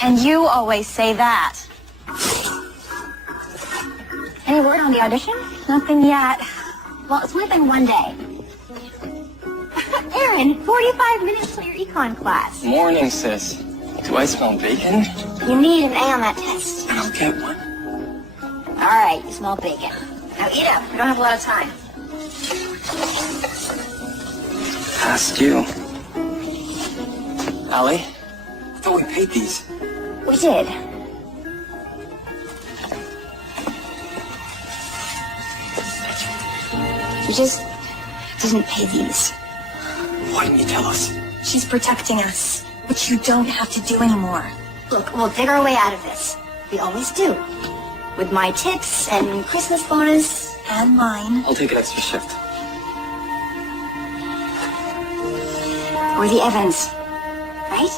And you always say that. Any word on the audition? Nothing yet. Well, it's only been one day. Aaron, 45 minutes till your econ class. Morning, sis. Do I smell bacon? You need an A on that test. I'll get one. All right, you smell bacon. Now eat up. We don't have a lot of time. Past you. Allie, I thought we paid these. We did. She just didn't pay these. Why didn't you tell us? She's protecting us, which you don't have to do anymore. Look, we'll dig our way out of this. We always do. With my tips and Christmas bonus and mine. I'll take an extra shift. We're the Evans, right?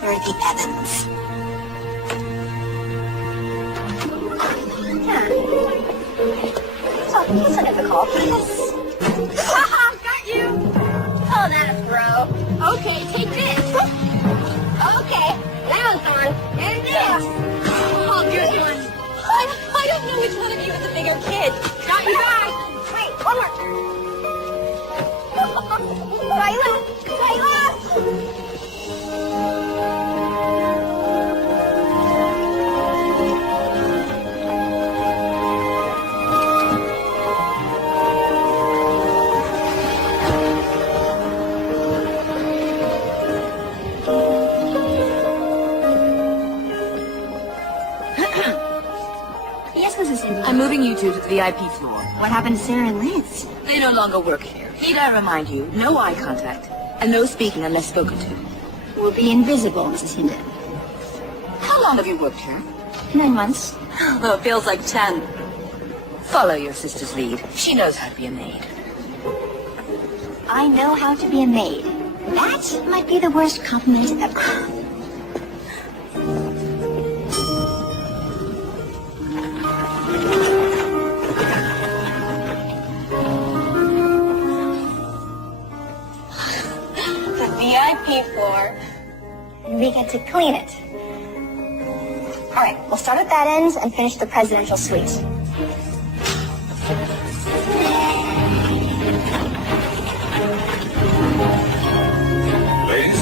We're the Evans. Yeah. It's not difficult. Haha, got you! Oh, that a throw. Okay, take this. Okay, that one's on. And this. Oh, here's one. I don't know which one of you is the bigger kid. Got you back. Wait, one more. Kyla! Kyla! I'm moving you two to the VIP floor. What happened to Sarah and Liz? They no longer work here. Need I remind you, no eye contact, and no speaking unless spoken to. We'll be invisible, Mrs. Hinden. How long have you worked here? 9 months. Well, it feels like 10. Follow your sister's lead. She knows how to be a maid. I know how to be a maid. That might be the worst compliment ever. VIP floor, and we get to clean it. All right, we'll start at that end and finish the presidential suite. Ladies?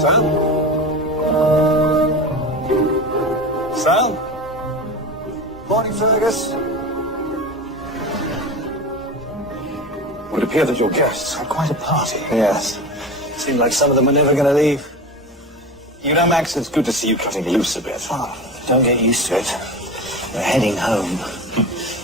Sam? Sal? Morning, Fergus. It would appear that your guests had quite a party. Yes. Seemed like some of them were never going to leave. You know, Max, it's good to see you cutting loose a bit. Oh, don't get used to it. We're heading home.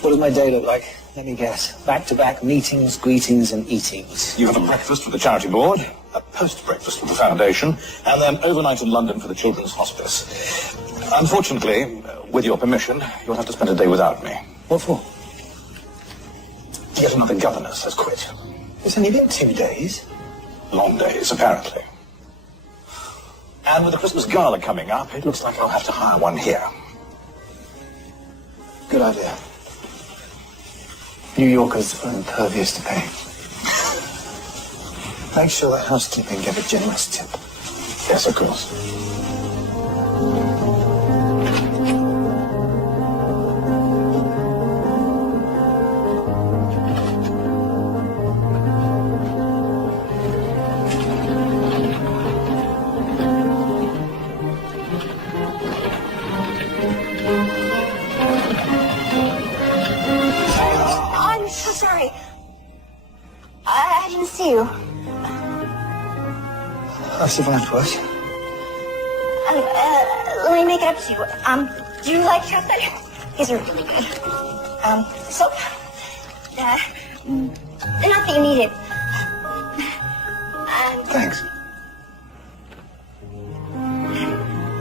What does my day look like? Let me guess. Back-to-back meetings, greetings, and eatings. You have a breakfast with the charity board, a post-breakfast with the foundation, and then overnight in London for the Children's Hospice. Unfortunately, with your permission, you'll have to spend a day without me. What for? Yet another governess has quit. It's only been 2 days. Long days, apparently. And with the Christmas gala coming up, it looks like I'll have to hire one here. Good idea. New Yorkers are impervious to pain. Make sure that housekeeping give a generous tip. Yes, of course. I'm so sorry. I didn't see you. I've survived worse. Let me make it up to you. Do you like chocolate? These are really good. Soap? Not that you need it. Thanks.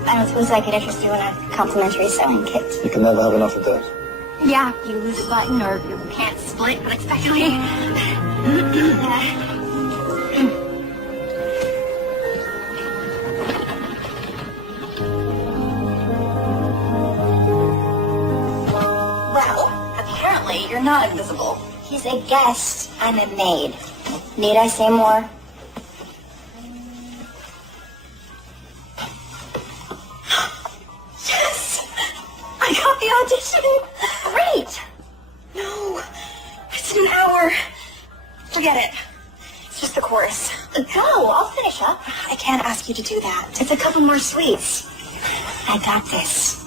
I don't suppose I could interest you in a complimentary sewing kit. You can never have enough of those. Yeah, you lose a button or your pants split unexpectedly. I'm not invisible. He's a guest. I'm a maid. Need I say more? Yes! I got the audition! Great! No, it's an hour. Forget it. It's just the chorus. Go, I'll finish up. I can't ask you to do that. It's a couple more sweets. I got this.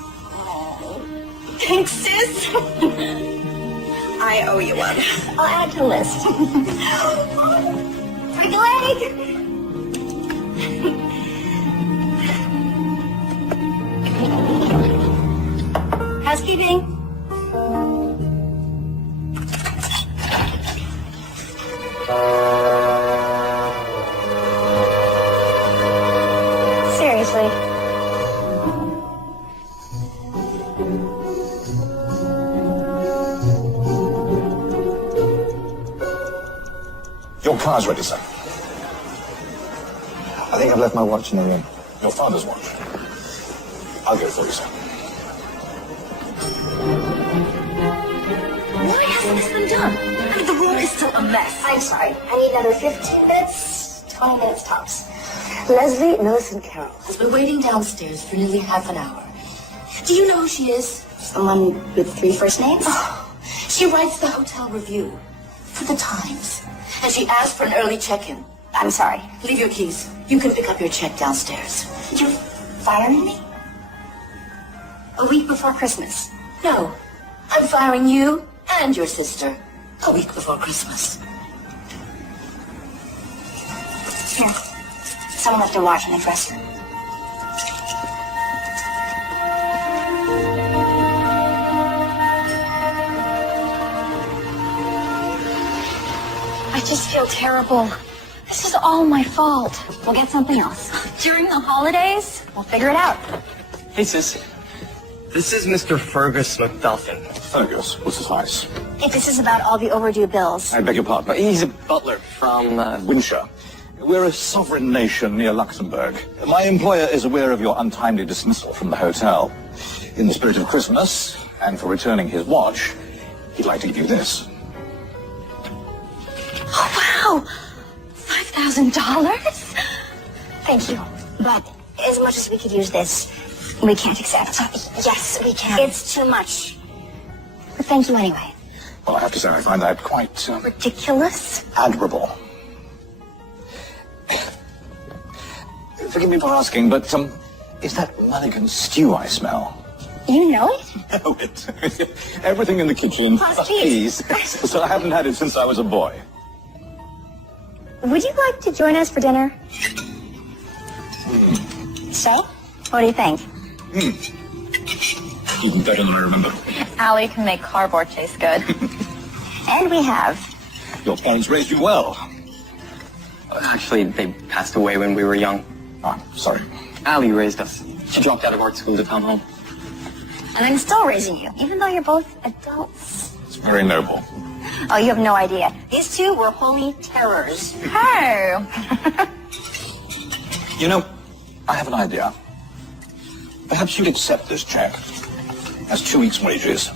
Thanks, sis. I owe you one. I'll add to the list. Freak leg! Housekeeping. Seriously. Your car's ready, sir. I think I've left my watch in the room. Your father's watch. I'll get it for you, sir. Why hasn't this been done? I mean, the room is still a mess. I'm sorry. I need another 15 minutes, 20 minutes tops. Leslie, Millicent Carroll. Has been waiting downstairs for nearly half an hour. Do you know who she is? Someone with 3 first names? Oh, she writes the hotel review for the Times. And she asked for an early check-in. I'm sorry. Leave your keys. You can pick up your check downstairs. You're firing me? A week before Christmas. No, I'm firing you and your sister a week before Christmas. Here. Someone left their watch in the dresser. I just feel terrible. This is all my fault. We'll get something else. During the holidays, we'll figure it out. Hey, sis. This is Mr. Fergus McDuffin. Fergus, what's his house? Hey, this is about all the overdue bills. I beg your pardon. He's a butler from, Windsor. We're a sovereign nation near Luxembourg. My employer is aware of your untimely dismissal from the hotel. In the spirit of Christmas, and for returning his watch, he'd like to give you this. Oh, wow! $5,000? Thank you. But as much as we could use this, we can't accept. Yes, we can. It's too much. But thank you anyway. Well, I have to say I find that quite Ridiculous? admirable. Forgive me for asking, but is that Mulligan stew I smell? You know it? No, everything in the kitchen. Plus cheese. So I haven't had it since I was a boy. Would you like to join us for dinner? So, what do you think? Even better than I remember. Allie can make cardboard taste good. And we have. Your parents raised you well. actually, they passed away when we were young. Ah, sorry. Allie raised us. She dropped out of art school to come home. And I'm still raising you, even though you're both adults. It's very noble. Oh, you have no idea. These two were holy terrors. Hey! You know, I have an idea. Perhaps you'd accept this check as 2 weeks' wages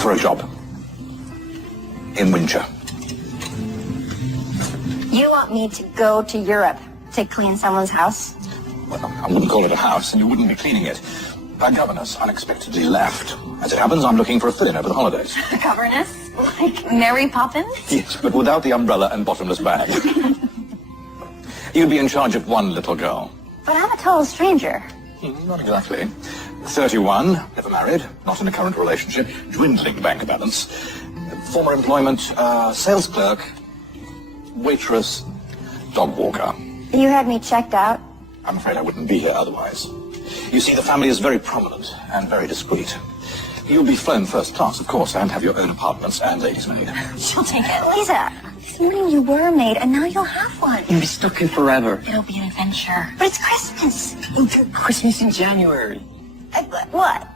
for a job in Windsor. You want me to go to Europe to clean someone's house? Well, I wouldn't call it a house, and you wouldn't be cleaning it. Our governess unexpectedly left. As it happens, I'm looking for a fill-in over the holidays. Governess? Like Mary Poppins? Yes, but without the umbrella and bottomless bag. You'd be in charge of one little girl. But I'm a total stranger. Not exactly. 31, never married, not in a current relationship, dwindling bank balance. Former employment, sales clerk, waitress, dog walker. You had me checked out. I'm afraid I wouldn't be here otherwise. You see, the family is very prominent and very discreet. You'll be flown first class, of course, and have your own apartments and ladies' maid. She'll take it. Lisa, this morning you were a maid, and now you'll have one. You'll be stuck here forever. It'll be an adventure. But it's Christmas. Christmas in January. What?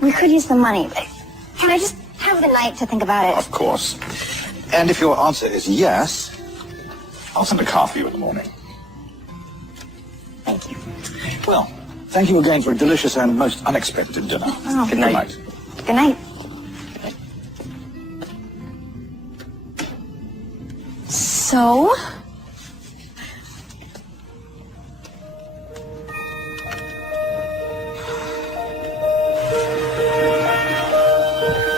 We could use the money, but can I just have the night to think about it? Of course. And if your answer is yes, I'll send a car for you in the morning. Thank you. Well, Thank you again for a delicious and most unexpected dinner. Oh. Good night. Good night. So?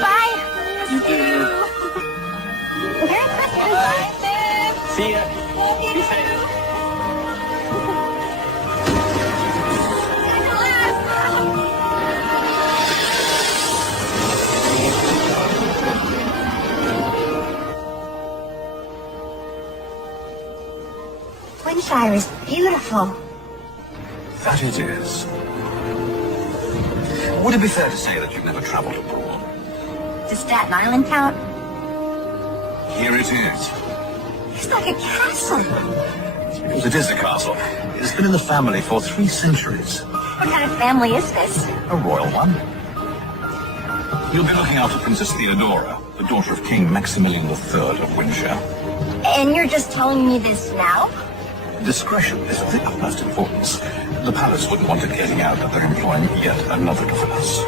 Bye. Merry Christmas. See ya. Be safe. Flintshire is beautiful. That it is. Would it be fair to say that you've never travelled abroad? Does Staten Island count? Here it is. It's like a castle. Because it is a castle. It's been in the family for 3 centuries. What kind of family is this? A royal one. You'll be looking after Princess Theodora, the daughter of King Maximilian III of Windsor. And you're just telling me this now? Discretion is of the utmost importance. The palace wouldn't want it getting out that they're employing yet another governess.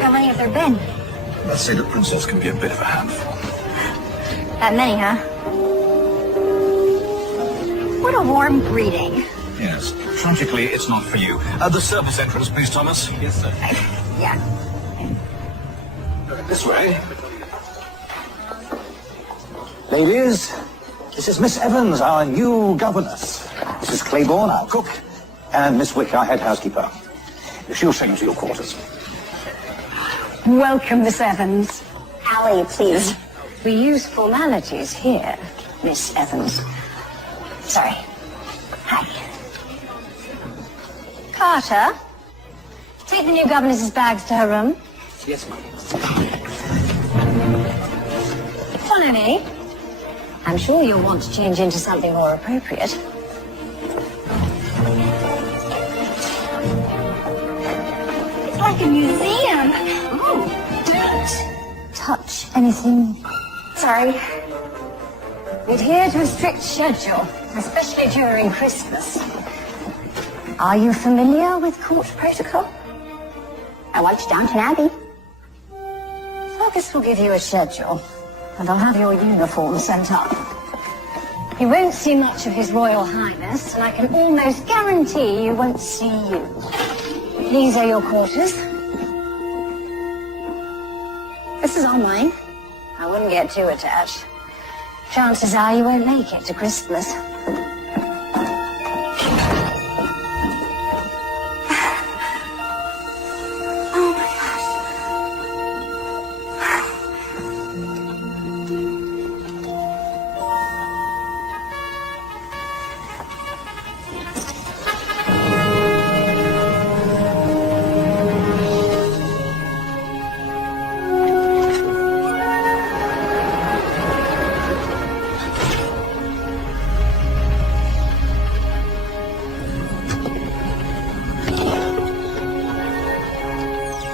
How many have there been? Let's say the princess can be a bit of a handful. That many, huh? What a warm greeting. Yes. Tragically, it's not for you. The service entrance, please, Thomas. Yes, sir. Yeah. This way. Ladies, this is Miss Evans, our new governess. Mrs. Claiborne, our cook, and Miss Wick, our head housekeeper. She'll show you to your quarters. Welcome, Miss Evans. Allie, please. We use formalities here, Miss Evans. Sorry. Hi. Carter, take the new governess's bags to her room. Yes, ma'am. Follow me. I'm sure you'll want to change into something more appropriate. It's like a museum. Don't touch anything. Sorry. We adhere to a strict schedule, especially during Christmas. Are you familiar with court protocol? I watched Downton Abbey. Fergus will give you a schedule, and I'll have your uniform sent up. You won't see much of His Royal Highness, and I can almost guarantee you won't see you. These are your quarters. This is all mine. I wouldn't get too attached. Chances are you won't make it to Christmas.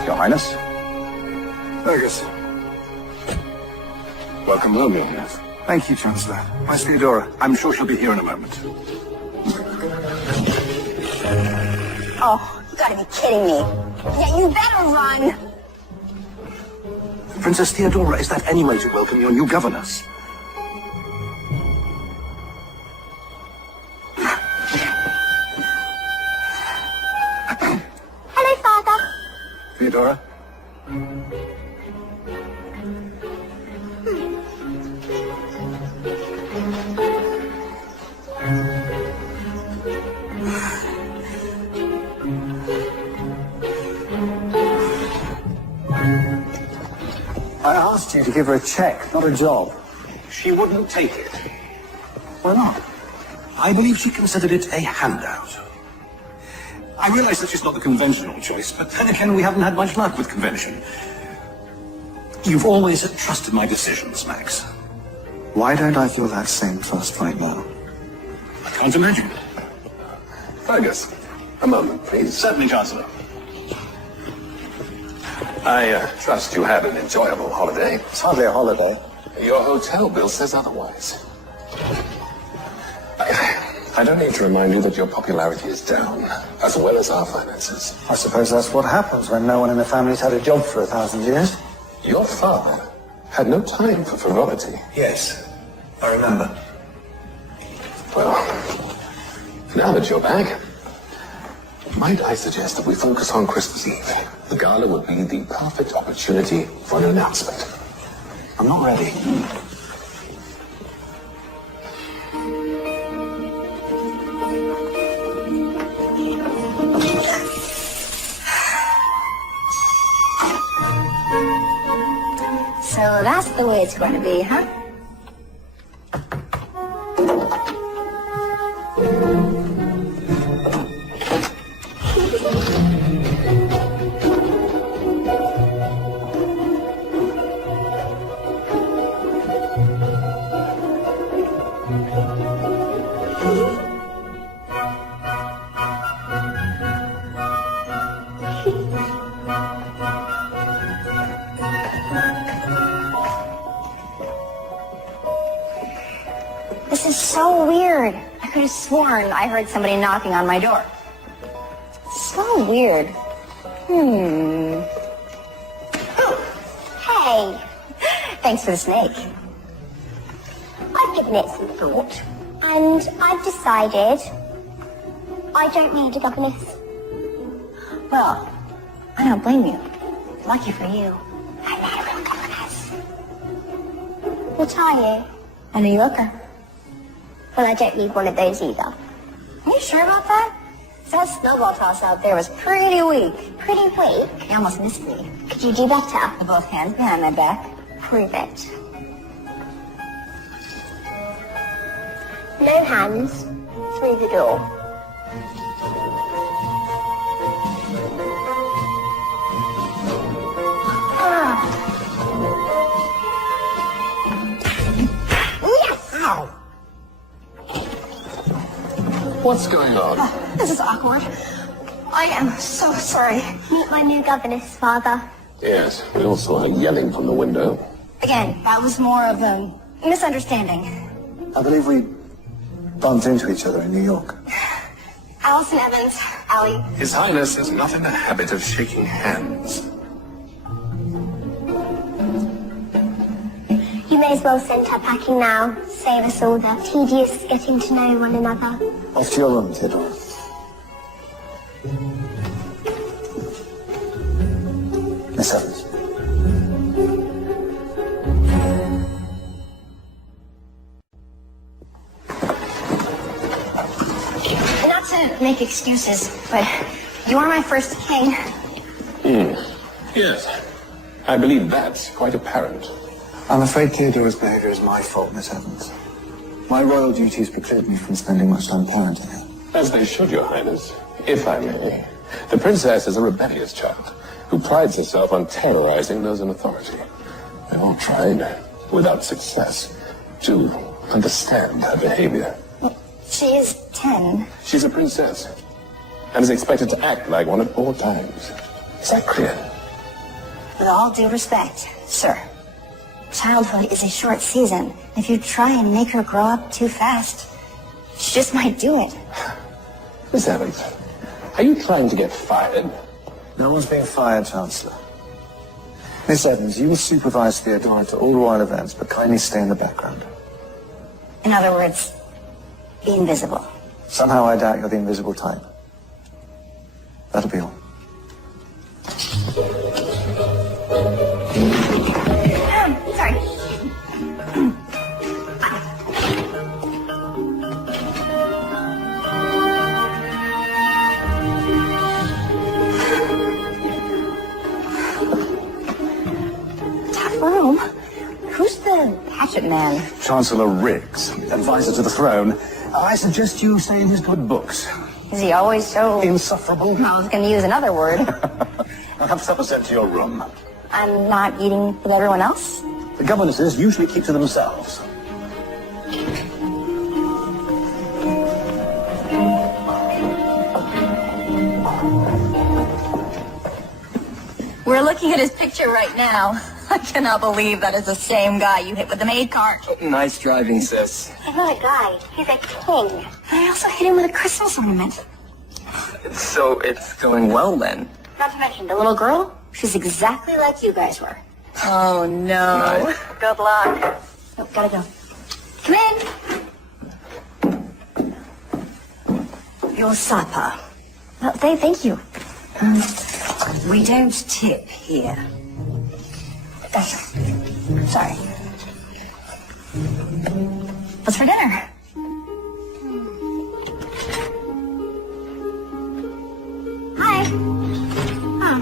Your Highness. Fergus. Welcome home, Your Highness. Thank you, Chancellor. Where's Theodora? I'm sure she'll be here in a moment. Oh, you gotta be kidding me. Yeah, you better run. Princess Theodora, is that any way to welcome your new governess? Hello, Father. Theodora? I asked you to give her a check, not a job. She wouldn't take it. Why not? I believe she considered it a handout. I realize that she's not the conventional choice, but then again, we haven't had much luck with convention. You've always trusted my decisions, Max. Why don't I feel that same trust right now? I can't imagine. Fergus, a moment, please. Certainly, Chancellor. I trust you had an enjoyable holiday. It's hardly a holiday. Your hotel bill says otherwise. I don't need to remind you that your popularity is down, as well as our finances. I suppose that's what happens when no one in the family's had a job for 1,000 years. Your father had no time for frivolity. Yes, I remember. Well, now that you're back, might I suggest that we focus on Christmas Eve? The gala would be the perfect opportunity for an announcement. I'm not ready. So that's the way it's going to be, huh? This is so weird. I could have sworn I heard somebody knocking on my door. So weird. Oh, hey. Thanks for the snake. I've given it some thought, and I've decided I don't need a governess. Well, I don't blame you. Lucky for you. I'm not a real governess. What are you? A New Yorker. Well, I don't need one of those either. Are you sure about that? That snowball toss out there was pretty weak. Pretty weak. You almost missed me. Could you do better? With both hands behind my back. Prove it. No hands. Through the door. Yes! Ow! What's going on? This is awkward. I am so sorry. Meet my new governess, Father. Yes, we all saw her yelling from the window. Again, that was more of a misunderstanding. I believe we bumped into each other in New York. Allison Evans, Allie. His Highness is not in the habit of shaking hands. You may as well send her packing now. Save us all the tedious getting to know one another. Off to your room, Theodora. Miss Evans. Not to make excuses, but you are my first king. Yes, I believe that's quite apparent. I'm afraid Theodora's behavior is my fault, Miss Evans. My royal duties preclude me from spending much time parenting her. As they should, Your Highness, if I may. The princess is a rebellious child who prides herself on terrorizing those in authority. We've all tried, without success, to understand her behavior. She is 10. She's a princess and is expected to act like one at all times. Is that clear? With all due respect, sir, childhood is a short season. If you try and make her grow up too fast, she just might do it. Miss Evans, are you trying to get fired? No one's being fired, Chancellor. Miss Evans, you will supervise Theodora to all royal events, but kindly stay in the background. In other words, be invisible. Somehow I doubt you're the invisible type. That'll be all. Sorry. Tough room. Who's the hatchet man? Chancellor Riggs, advisor to the throne. I suggest you stay in his good books. Is he always so... Insufferable. I was going to use another word. I'll have supper sent to your room. I'm not eating with everyone else? The governesses usually keep to themselves. We're looking at his picture right now. I cannot believe that is the same guy you hit with the maid cart. Nice driving, sis. He's not a guy. He's a king. I also hit him with a Christmas ornament. So it's going well then? Not to mention, the little girl, she's exactly like you guys were. Oh, no. Nice. Good luck. Oh, gotta go. Come in. Your supper. Well, thank you. We don't tip here. Sorry. What's for dinner? Hi. Oh.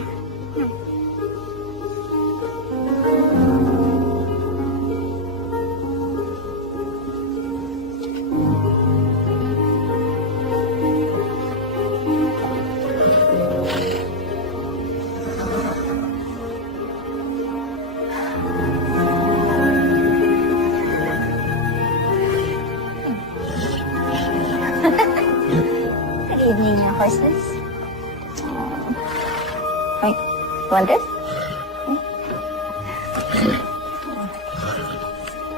Good evening, your horses. Wait, you want this?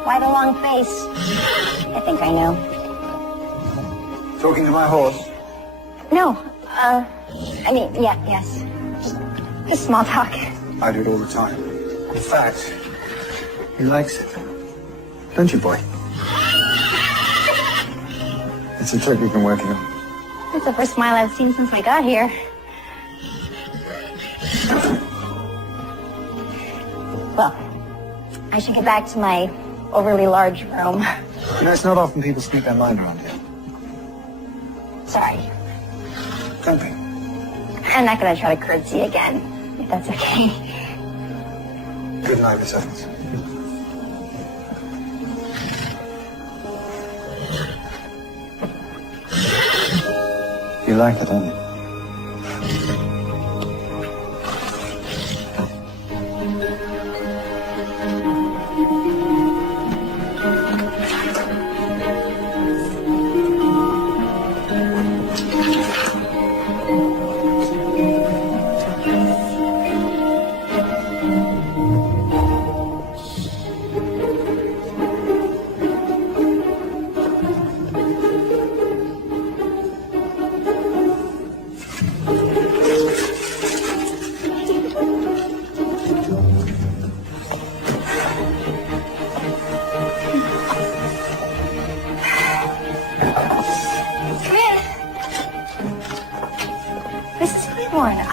Why the long face? I think I know. Talking to my horse. No, yes. Just small talk. I do it all the time. In fact, he likes it. Don't you, boy? It's a trick you've been working on. That's the first smile I've seen since I got here. Well, I should get back to my overly large room. You know, it's not often people speak their mind around here. Sorry. Don't be. I'm not going to try to curtsy again, if that's okay. Good night, Miss Evans. You like it, don't you?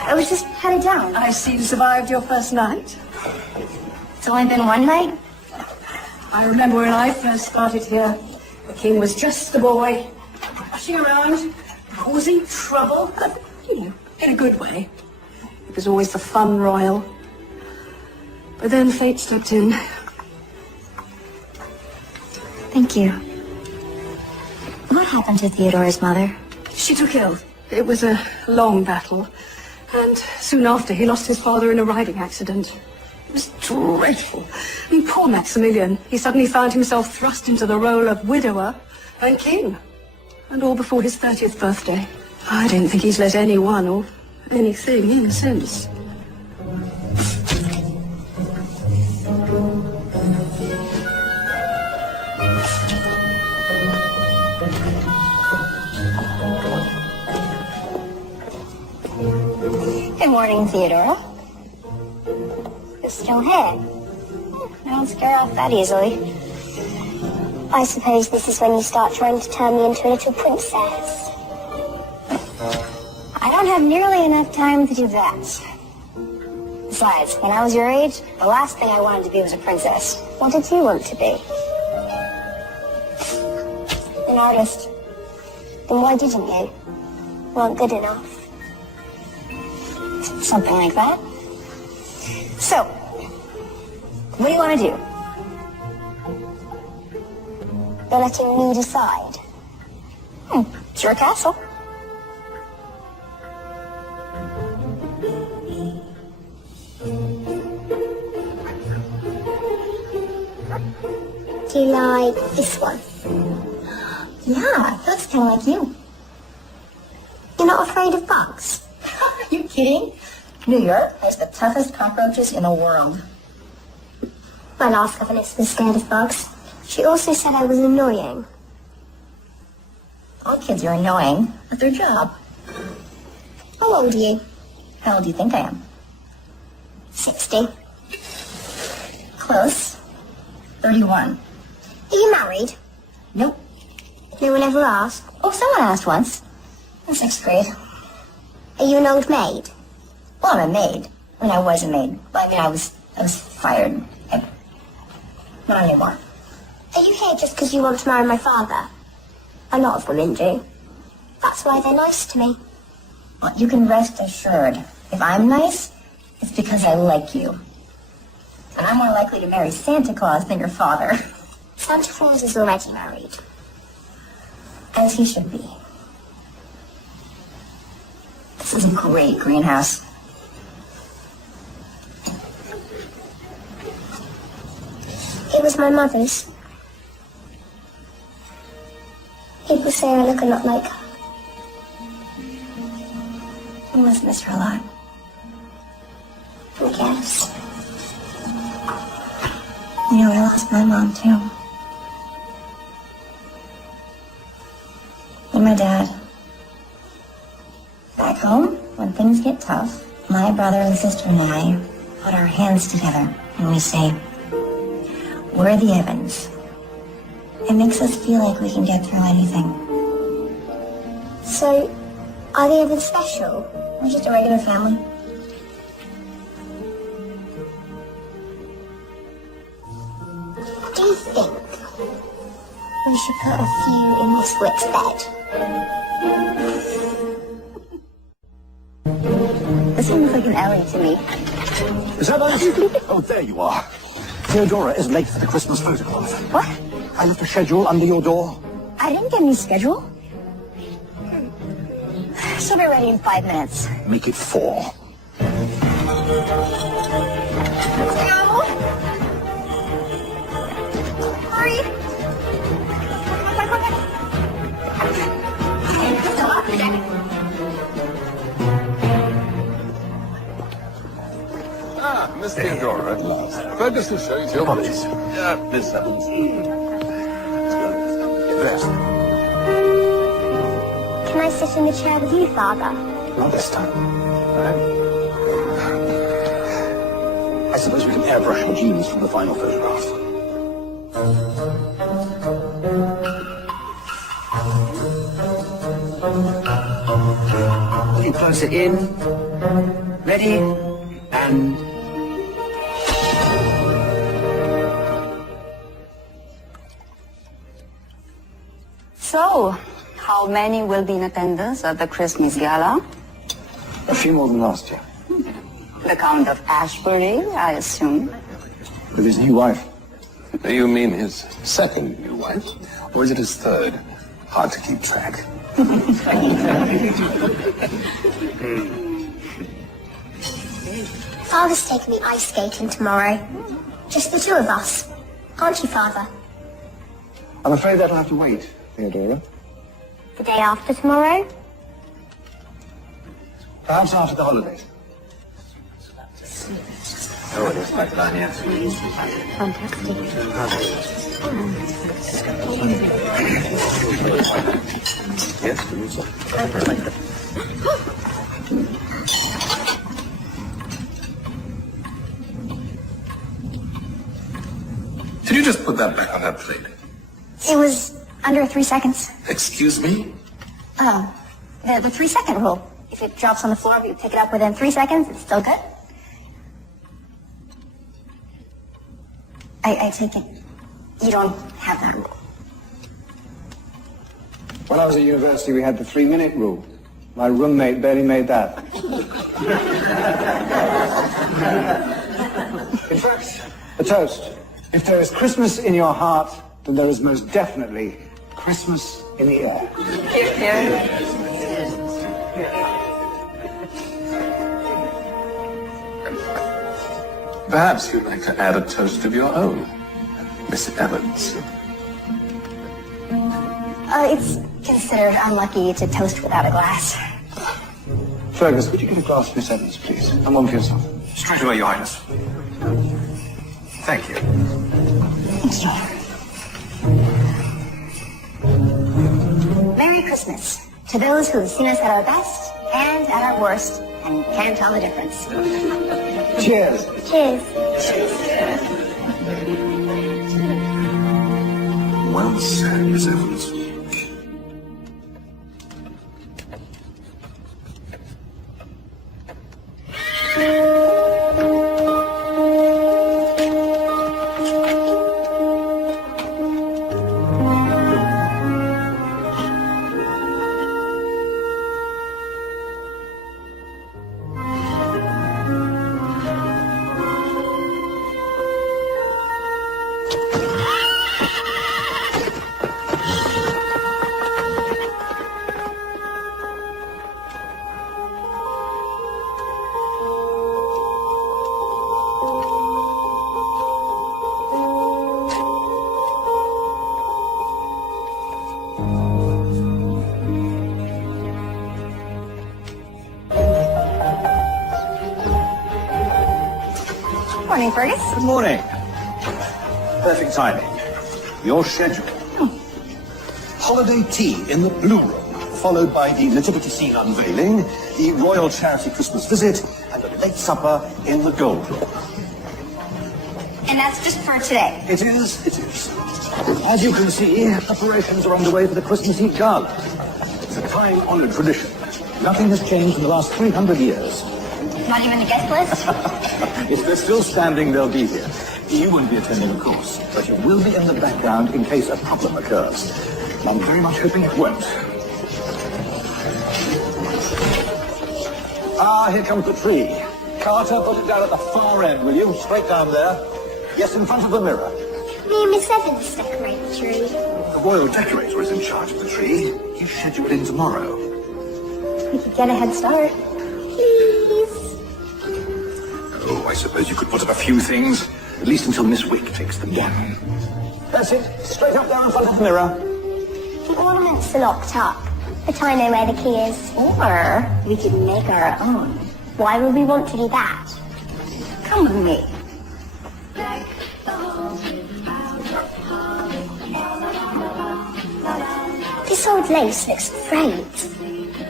I was just headed down. I see you survived your first night. It's only been one night. I remember when I first started here, the king was just a boy, rushing around, causing trouble, but, in a good way. It was always the fun royal. But then fate stepped in. Thank you. What happened to Theodora's mother? She took ill. It was a long battle. And soon after, he lost his father in a riding accident. It was dreadful. I mean, poor Maximilian. He suddenly found himself thrust into the role of widower and king. And all before his 30th birthday. I don't think he's let anyone or anything in since. Good morning, Theodora. You're still here. I don't scare off that easily. I suppose this is when you start trying to turn me into a little princess. I don't have nearly enough time to do that. Besides, when I was your age, the last thing I wanted to be was a princess. What did you want to be? An artist. Then why didn't you? Weren't good enough. Something like that. So, what do you want to do? You're letting me decide. It's your castle. Do you like this one? Yeah, looks kind of like you. You're not afraid of bugs? Are you kidding? New York has the toughest cockroaches in the world. My last governess was scared of bugs. She also said I was annoying. All kids are annoying. That's their job. How old are you? How old do you think I am? 60. Close. 31. Are you married? Nope. No one ever asked. Oh, someone asked once. In 6th grade. Are you an old maid? Well, I'm a maid. I mean, I was a maid. Well, I mean, I was fired. Not anymore. Are you here just because you want to marry my father? A lot of women do. That's why they're nice to me. Well, you can rest assured. If I'm nice, it's because I like you. And I'm more likely to marry Santa Claus than your father. Santa Claus is already married. As he should be. This is a great greenhouse. It was my mother's. People say I look a lot like her. You must miss her a lot. I guess. You know, I lost my mom, too. And my dad. Back home, when things get tough, my brother and sister and I put our hands together and we say, we're the Evans. It makes us feel like we can get through anything. So, are they even special? We're just a regular family. Do you think we should put a few in Miss Wick's bed? This seems like an alley to me. Is that us? Oh, there you are. Theodora is late for the Christmas photograph. What? I left a schedule under your door. I didn't get any schedule. She'll be ready in 5 minutes. Make it 4. Hurry! Ah, Miss Theodora at last. Fergus will show you to your bodies. Miss Evans. Rest. Can I sit in the chair with you, Father? Not this time. I suppose we can airbrush your genes from the final photograph. Looking closer in. Ready? And... So, how many will be in attendance at the Christmas gala? a few more than last year. The Count of Ashbury, I assume. With his new wife. You mean his second new wife? Or is it his third? Hard to keep track. Father's taking me ice skating tomorrow. Just the 2 of us. Aren't you, Father? I'm afraid that'll have to wait, Theodora. The day after tomorrow? Perhaps after the holidays. Oh, it is like that, yeah. Did you just put that back on that plate? It was under 3 seconds. Excuse me? The 3-second rule. If it drops on the floor, if you pick it up within 3 seconds, it's still good. I take it you don't have that rule. When I was at university, we had the 3-minute rule. My roommate barely made that. In fact, a toast. If there is Christmas in your heart, then there is most definitely Christmas in the air. Perhaps you'd like to add a toast of your own, Miss Evans. It's considered unlucky to toast without a glass. Fergus, would you get a glass of Miss Evans, please? And one for yourself. Straight away, Your Highness. Thank you. Thank you. Merry Christmas to those who have seen us at our best and at our worst and can't tell the difference. Cheers. Cheers. Well said, Miss Evans. Morning, Fergus. Good morning. Perfect timing. Your schedule. Holiday tea in the Blue Room, followed by the nativity scene unveiling, the Royal Charity Christmas visit, and a late supper in the Gold Room. And that's just for today. It is. As you can see, preparations are underway for the Christmas Eve gala. It's a time-honored tradition. Nothing has changed in the last 300 years. Not even the guest list? If they're still standing, they'll be here. You won't be attending, of course, but you will be in the background in case a problem occurs. I'm very much hoping it won't. Ah, here comes the tree. Carter, put it down at the far end, will you? Straight down there. Yes, in front of the mirror. Me and Miss Evans decorate the tree. The royal decorator is in charge of the tree. He's scheduled in tomorrow. We could get a head start. Please. Oh, I suppose you could put up a few things, at least until Miss Wick takes them down. That's it. Straight up there in front of the mirror. The ornaments are locked up, but I know where the key is. Or we could make our own. Why would we want to do that? Come with me. This old lace looks great.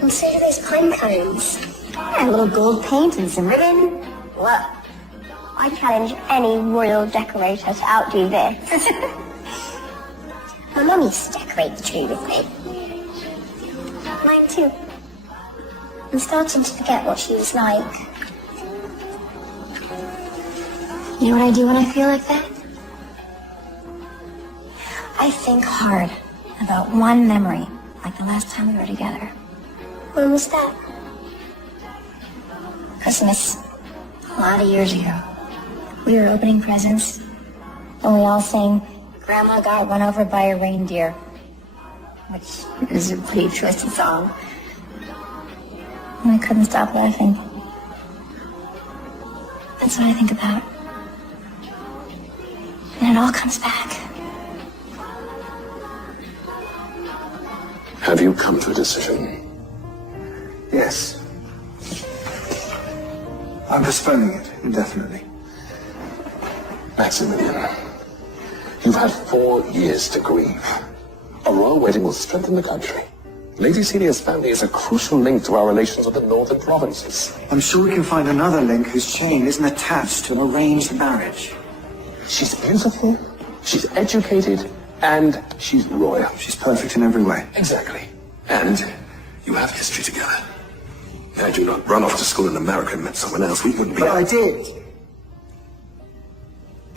And so do those pine cones. And a little gold paint and some ribbon. Look, I challenge any royal decorator to outdo this. My mum used to decorate the tree with me. Mine too. I'm starting to forget what she was like. You know what I do when I feel like that? I think hard about one memory, like the last time we were together. When was that? Christmas. A lot of years ago. We were opening presents, and we all sang Grandma Got Run Over by a Reindeer, which is a pretty twisted song. And I couldn't stop laughing. That's what I think about. And it all comes back. Have you come to a decision? Yes. I'm postponing it indefinitely. Maximilian, you've had 4 years to grieve. A royal wedding will strengthen the country. Lady Celia's family is a crucial link to our relations with the northern provinces. I'm sure we can find another link whose chain isn't attached to an arranged marriage. She's beautiful, she's educated, and she's royal. She's perfect in every way. Exactly. And you have history together. Had you not run off to school in America and met someone else, we wouldn't be... But I did.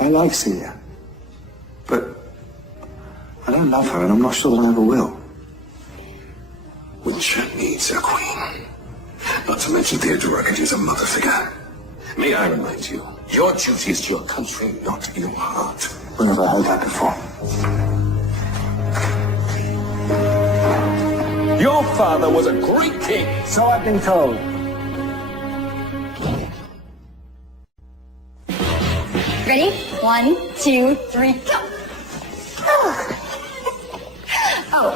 I like Celia. But I don't love her, and I'm not sure that I ever will. Winship needs a queen. Not to mention Theodora could use a mother figure. May I remind you, your duty is to your country, not to your heart. Where have I heard that before? Your father was a great king. So I've been told. Ready? 1, 2, 3, go! Oh,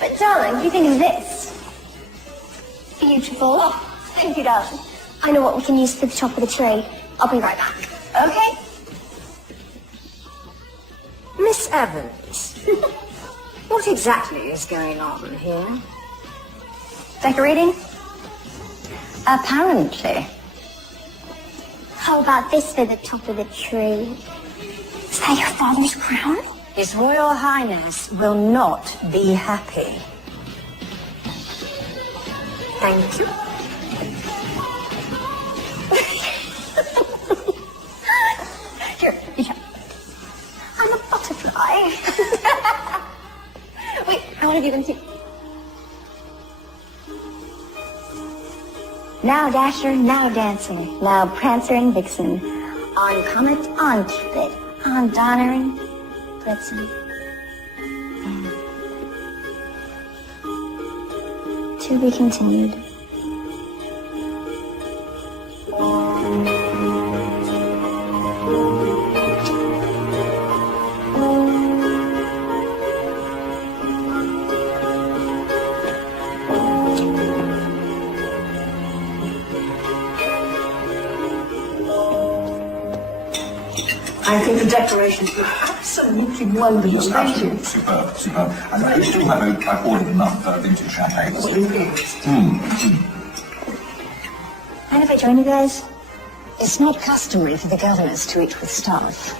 but darling, what do you think of this? Beautiful. Oh, thank you, darling. I know what we can use for the top of the tree. I'll be right back. Okay? Evans. What exactly is going on here? Decorating? Apparently. How about this for the top of the tree? Is that your father's crown? His Royal Highness will not be happy. Thank you. Here. I'm a butterfly. Wait, I want to do them too. Now Dasher, now Dancer, now Prancer and Vixen. On Comet, on Cupid, on Donner and Blitzen. To be continued. I think the decorations look absolutely wonderful. Thank you. Superb, superb. And I still have I've ordered enough vintage champagne. Mind if I join you guys? It's not customary for the governors to eat with staff.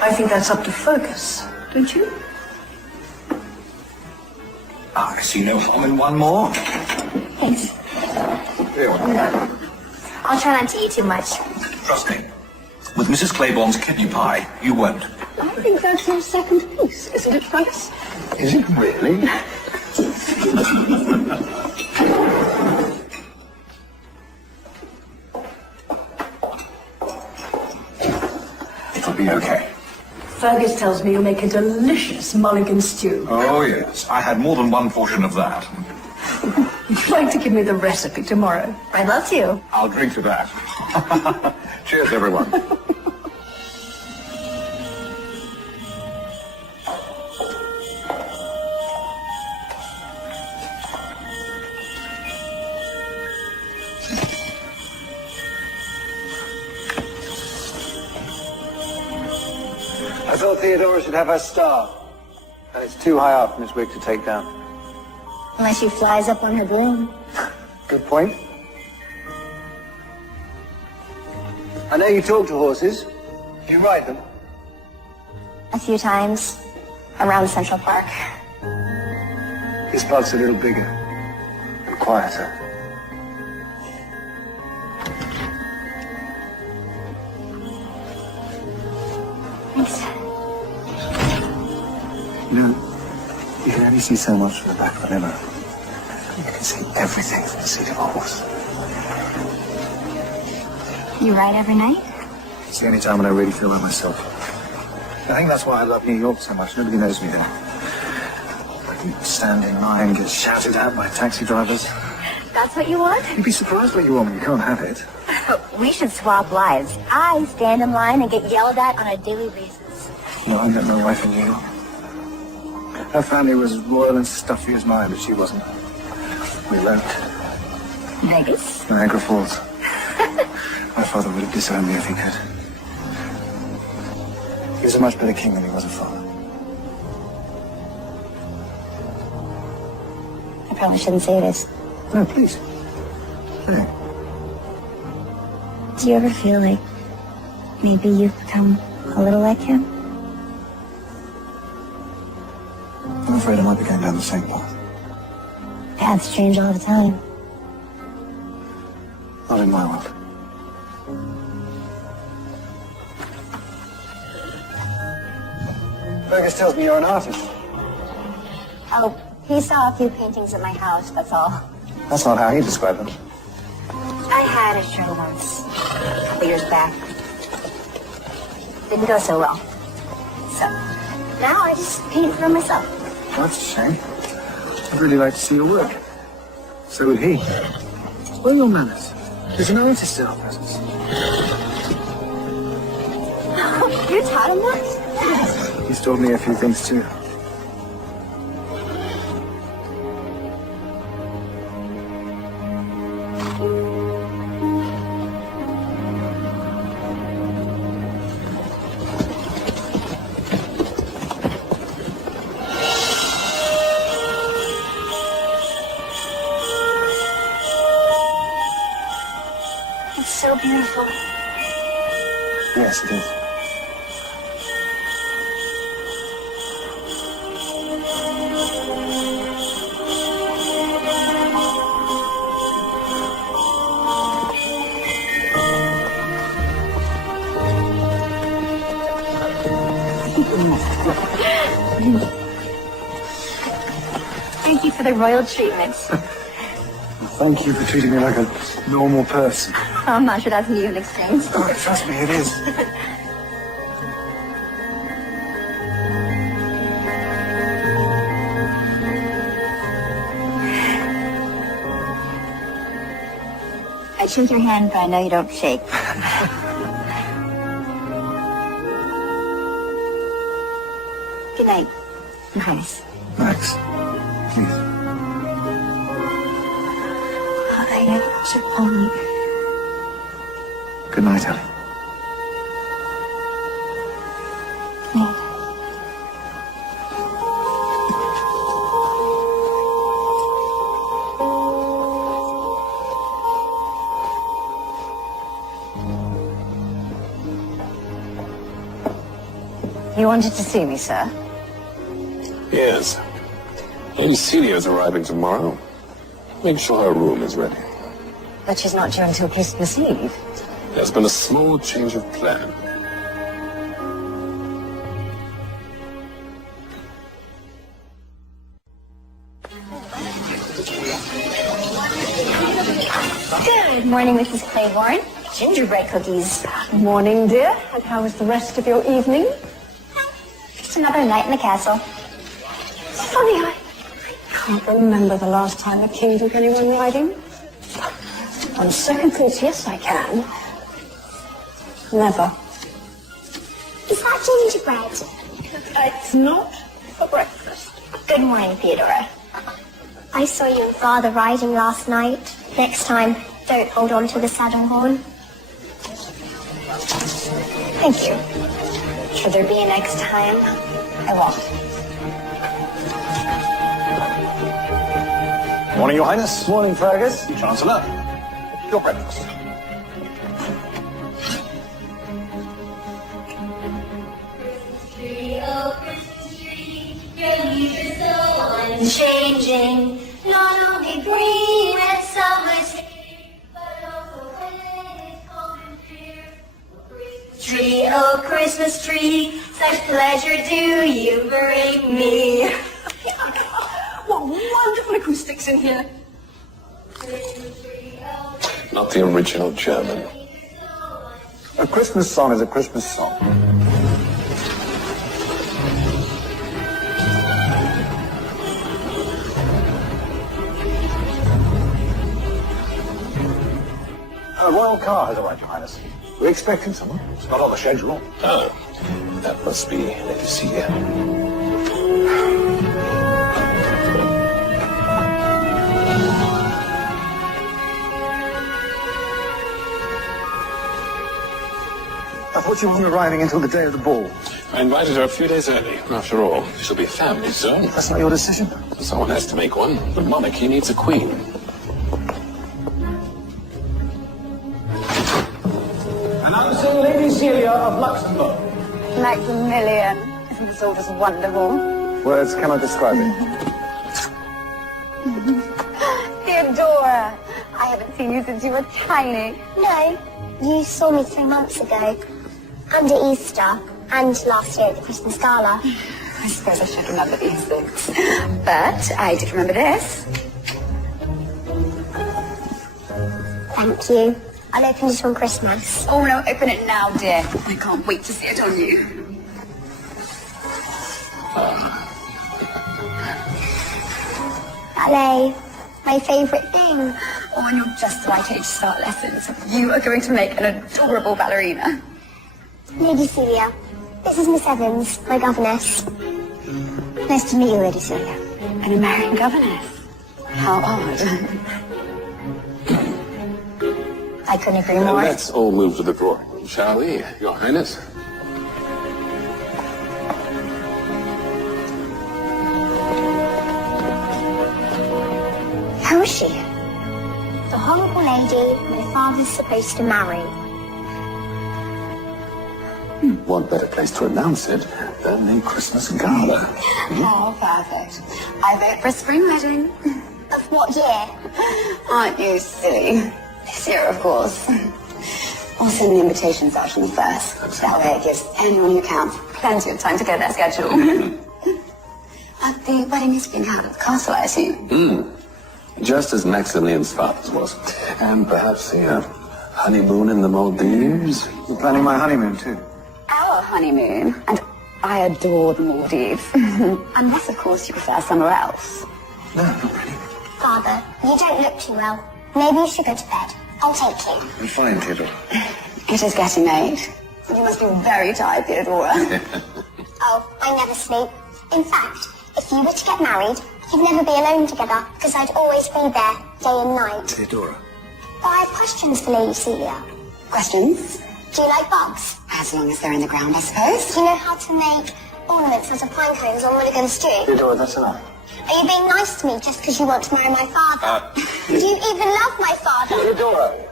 I think that's up to Fergus, don't you? I see no harm in one more. Thanks. Here. I'll try not to eat too much. Trust me. With Mrs. Claiborne's kidney pie, you won't. I think that's your second piece, isn't it, Fergus? Is it really? It'll be okay. Fergus tells me you make a delicious mulligan stew. Oh, yes. I had more than one portion of that. Would you like to give me the recipe tomorrow? I'd love to. I'll drink to that. Cheers, everyone. I thought Theodora should have her star. And it's too high up, Miss Wick, to take down. Unless she flies up on her broom. Good point. I know you talk to horses. Do you ride them? A few times around Central Park. This park's a little bigger and quieter. Thanks. You know, you can only see so much from the back of a limo. You can see everything from the seat of a horse. You ride every night? It's the only time when I really feel like myself. I think that's why I love New York so much. Nobody knows me there. I can stand in line, get shouted at by taxi drivers. That's what you want? You'd be surprised what you want when you can't have it. We should swap lives. I stand in line and get yelled at on a daily basis. No, I met my wife in New York. Her family was as royal and stuffy as mine, but she wasn't. We left. Vegas? Niagara Falls. My father would have disowned me if he could. He was a much better king than he was a father. I probably shouldn't say this. No, please. Say. Do you ever feel like maybe you've become a little like him? I'm afraid I might be going down the same path. Paths change all the time. Not in my world. Fergus tells me you're an artist. Oh, he saw a few paintings at my house, that's all. That's not how he described them. I had a show once, a couple years back. Didn't go so well. So, now I just paint for myself. Well, that's a shame. I'd really like to see your work. So would he. Where are your manners? There's an artist in our presence. You taught him that? He's told me a few things too. Yes, it is. Thank you for the royal treatment. Thank you for treating me like a normal person. I'm not sure that's an even exchange. Oh, trust me, it is. I shake your hand, but I know you don't shake. Good night, Your Highness. Max, please. I should only... Good night, Ellie. Good night. You wanted to see me, sir? Yes. Lady Celia's arriving tomorrow. Make sure her room is ready. But she's not due until Christmas Eve. There's been a small change of plan. Good morning, Mrs. Claiborne. Gingerbread cookies. Morning, dear. And how was the rest of your evening? Just another night in the castle. Funny, I can't remember the last time the king took anyone riding. On second thoughts, yes, I can. Never. Is that gingerbread? It's not for breakfast. Good morning, Theodora. I saw you and Father riding last night. Next time, don't hold on to the saddle horn. Thank you. Should there be a next time? I won't. Morning, Your Highness. Morning, Fergus. Chancellor, your breakfast. Unchanging, not only green at summer's but also when it's cold and clear. Tree, oh Christmas tree, such pleasure do you bring me. What wonderful acoustics in here. Not the original German. A Christmas song is a Christmas song. A royal car has arrived, Your Highness. We're expecting someone. It's not on the schedule. Oh, that must be Lady Celia. I thought she wasn't arriving until the day of the ball. I invited her a few days early. After all, she'll be a family soon. That's not your decision. Someone has to make one. The monarchy needs a queen. Announcing Lady Celia of Luxembourg. Maximilian. Isn't this all just wonderful? Words cannot describe it. Theodora, I haven't seen you since you were tiny. No, you saw me 3 months ago. Under Easter and last year at the Christmas Gala. I suppose I should remember these things. But I did remember this. Thank you. I'll open it on Christmas. Oh no, open it now, dear. I can't wait to see it on you. Ballet, my favourite thing. Oh, and you're just the right age to start lessons. You are going to make an adorable ballerina. Lady Celia, this is Miss Evans, my governess. Nice to meet you, Lady Celia. An American governess. How odd. I couldn't agree more. Let's all move to the drawing room, shall we, Your Highness? How is she? The horrible lady my father's supposed to marry. what better place to announce it than the Christmas gala? Oh, perfect. I vote for a spring wedding. Of what year? Aren't you silly? This year, of course. I'll send the invitations out on the first. That way it gives anyone who counts plenty of time to get their schedule. The wedding is being held at the castle, I assume. Just as Maximilian's father's was. And perhaps a honeymoon in the Maldives? You're planning my honeymoon, too. Our honeymoon, and I adore the Maldives. Unless, of course, you prefer somewhere else. No, not really. Father, you don't look too well. Maybe you should go to bed. I'll take you. I'm fine, Theodore. It is getting late. You must be very tired, Theodora. Oh, I never sleep. In fact, if you were to get married, you'd never be alone together, because I'd always be there, day and night. Theodora. But I have questions for Lady Celia. Questions? Do you like bugs? As long as they're in the ground, I suppose. Do you know how to make ornaments out of pine cones on Mulligan stew? Theodora, that's enough. Are you being nice to me just because you want to marry my father? Do you even love my father? Theodora!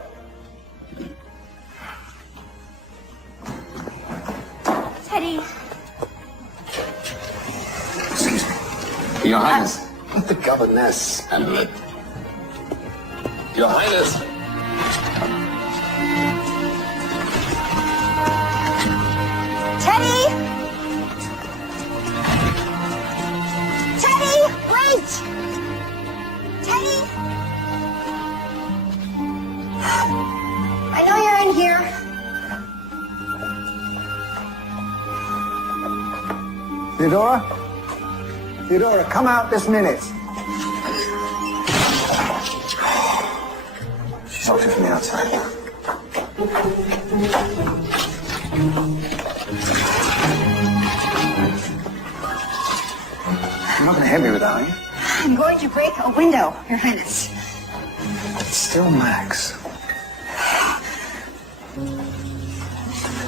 Teddy. Excuse me. Your Highness. Let the governess handle it. Your Highness. Teddy! Teddy, wait! Teddy! I know you're in here. Theodora? Theodora, come out this minute. She's opted from the outside. You're not going to hit me with that, are you? I'm going to break a window, Your Highness. It's still Max.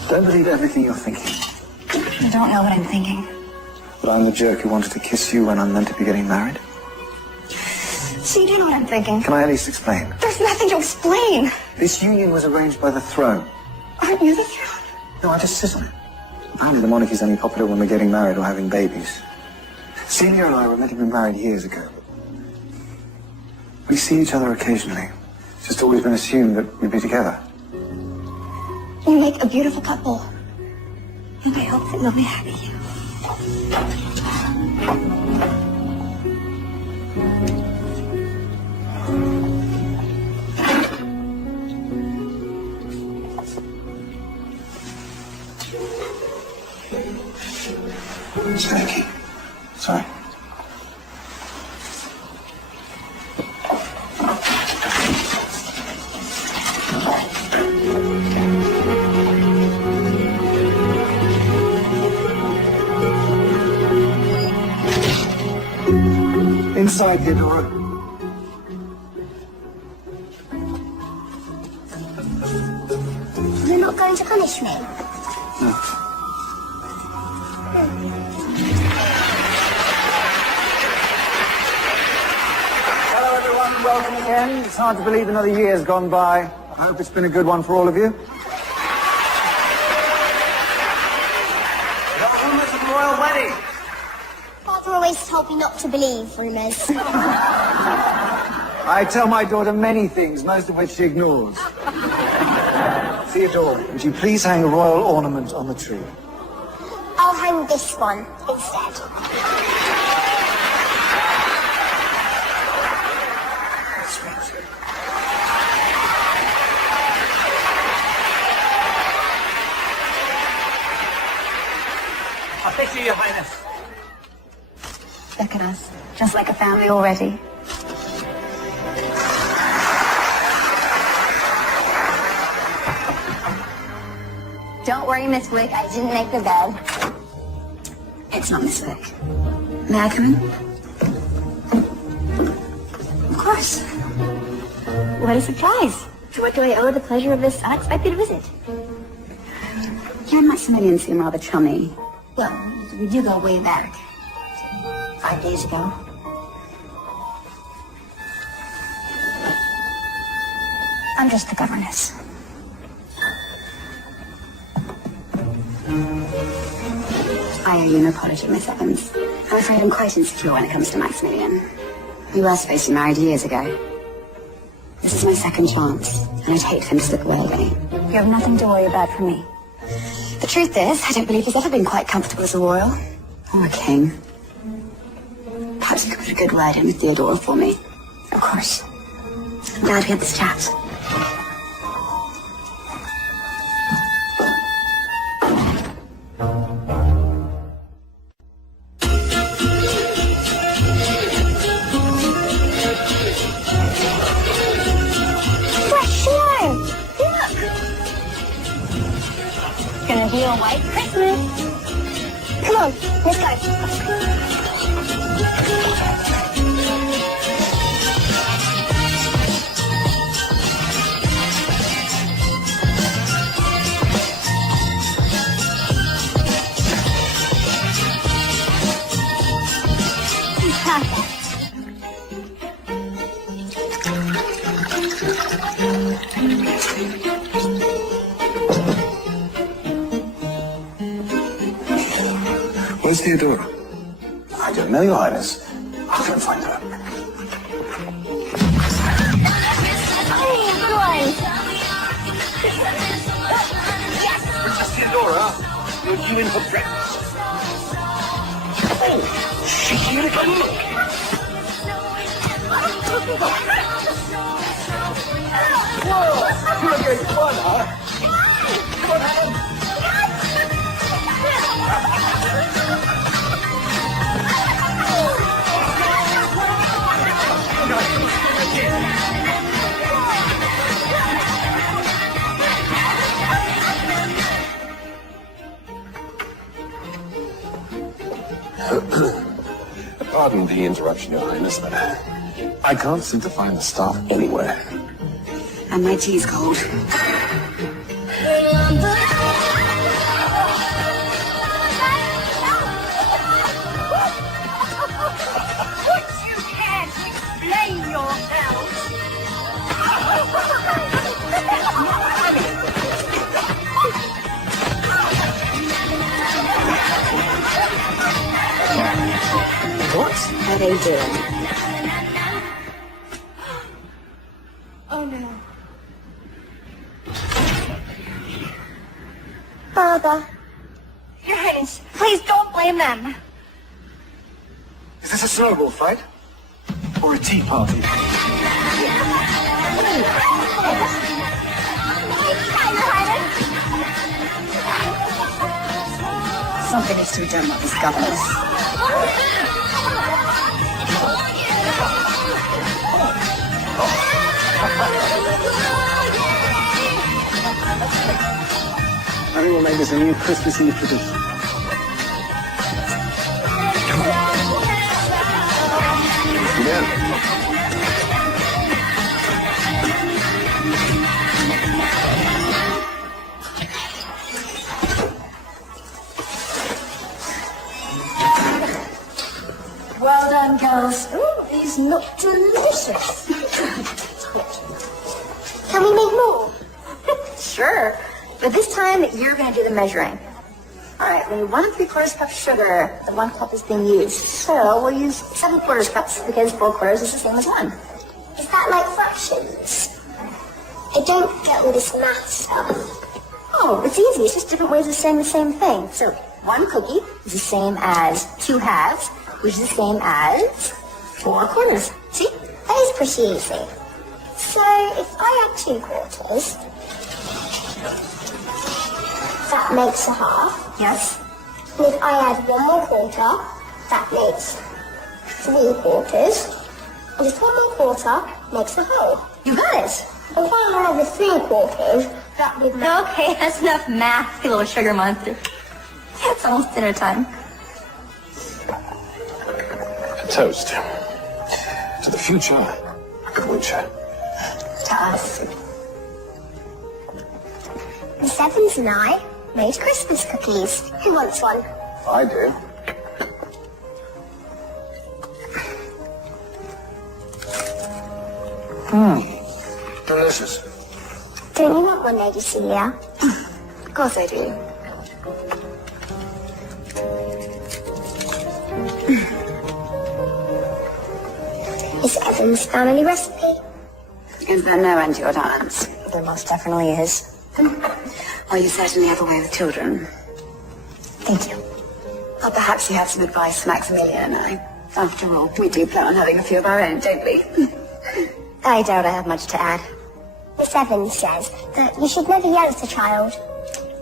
Don't believe everything you're thinking. I don't know what I'm thinking. But I'm the jerk who wanted to kiss you when I'm meant to be getting married. So you do know what I'm thinking? Can I at least explain? There's nothing to explain. This union was arranged by the throne. Aren't you the throne? No, I just sit on it. Apparently the monarchy's only popular when we're getting married or having babies. Celia and I were meant to be married years ago. We see each other occasionally. It's just always been assumed that we'd be together. You make a beautiful couple. And I hope that we'll be happy. Snakey. Sorry. Inside, Theodora. You're not going to punish me? No. Hello, everyone. Welcome again. It's hard to believe another year's gone by. I hope it's been a good one for all of you. There are rumors of a royal wedding. Father always told me not to believe rumours. I tell my daughter many things, most of which she ignores. Theodore, would you please hang a royal ornament on the tree? I'll hang this one instead. I thank you, Your Highness. Look at us, just like a family already. Don't worry, Miss Wick, I didn't make the bed. It's not Miss Wick. May I come in? Of course. What a surprise. To what do I owe the pleasure of this unexpected visit? You and Maximilian seem rather chummy. Well, we do go way back. 5 days ago. I'm just the governess. I owe you an apology, Miss Evans. I'm afraid I'm quite insecure when it comes to Maximilian. We were supposed to be married years ago. This is my second chance, and I'd hate for him to slip away again. You have nothing to worry about from me. The truth is, I don't believe he's ever been quite comfortable as a royal. Or a king. Perhaps you could put a good word in with Theodora for me. Of course. I'm glad we had this chat. Gonna be a white Christmas. Come on, let's go. Where's Theodora? I don't know, Your Highness. I'll go and find her. Princess Theodora, you're due in for breakfast. Oh, she here again. Whoa, you're a great fun, huh? Come on, Helen. Pardon the interruption, Your Highness, but I can't seem to find the staff anywhere. And my tea's cold. You can't explain yourself. What are they doing? Oh no. Father. Your Highness, please don't blame them. Is this a snowball fight? Or a tea party? Something needs to be done about these governors. I think we'll make this a new Christmas Eve tradition. Well done, girls. Ooh, these look delicious. Can we make more? Sure. But this time, you're going to do the measuring. All right, we need 1 3/4 cup sugar. The 1 cup is being used. So we'll use 7/4 cups because 4 quarters is the same as 1. Is that like fractions? I don't get all this math stuff. Oh, it's easy. It's just different ways of saying the same thing. So 1 cookie is the same as 2 halves, which is the same as 4 quarters. See? That is pretty easy. So if I add 2 quarters, that makes a half. Yes. And if I add 1 more quarter, that makes 3 quarters. And just 1 more quarter makes a whole. You got it. And if I add the 3 quarters, that would make... Okay, that's enough math, you little sugar monster. It's almost dinner time. A toast. To the future. Which, To us. Miss Evans and I made Christmas cookies. Who wants one? I do. Delicious. Don't you want one, Lady Celia? Of course I do. Evans' family recipe. Is there no end to your talents? There most definitely is. Well, you certainly have a way with children. Thank you. Or perhaps you have some advice for Maximilian and I. After all, we do plan on having a few of our own, don't we? I doubt I have much to add. Miss Evans says that you should never yell at a child.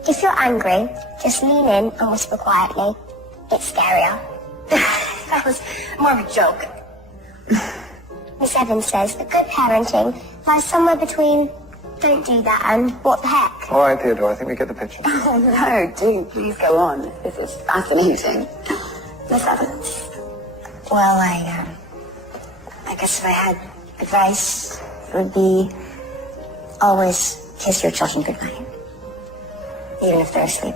If you're angry, just lean in and whisper quietly. It's scarier. That was more of a joke. Miss Evans says that good parenting lies somewhere between don't do that and what the heck. All right, Theodore, I think we get the picture. Oh, no, do please go on. This is fascinating. Miss Evans. Well, I guess if I had advice, it would be always kiss your children goodnight, even if they're asleep.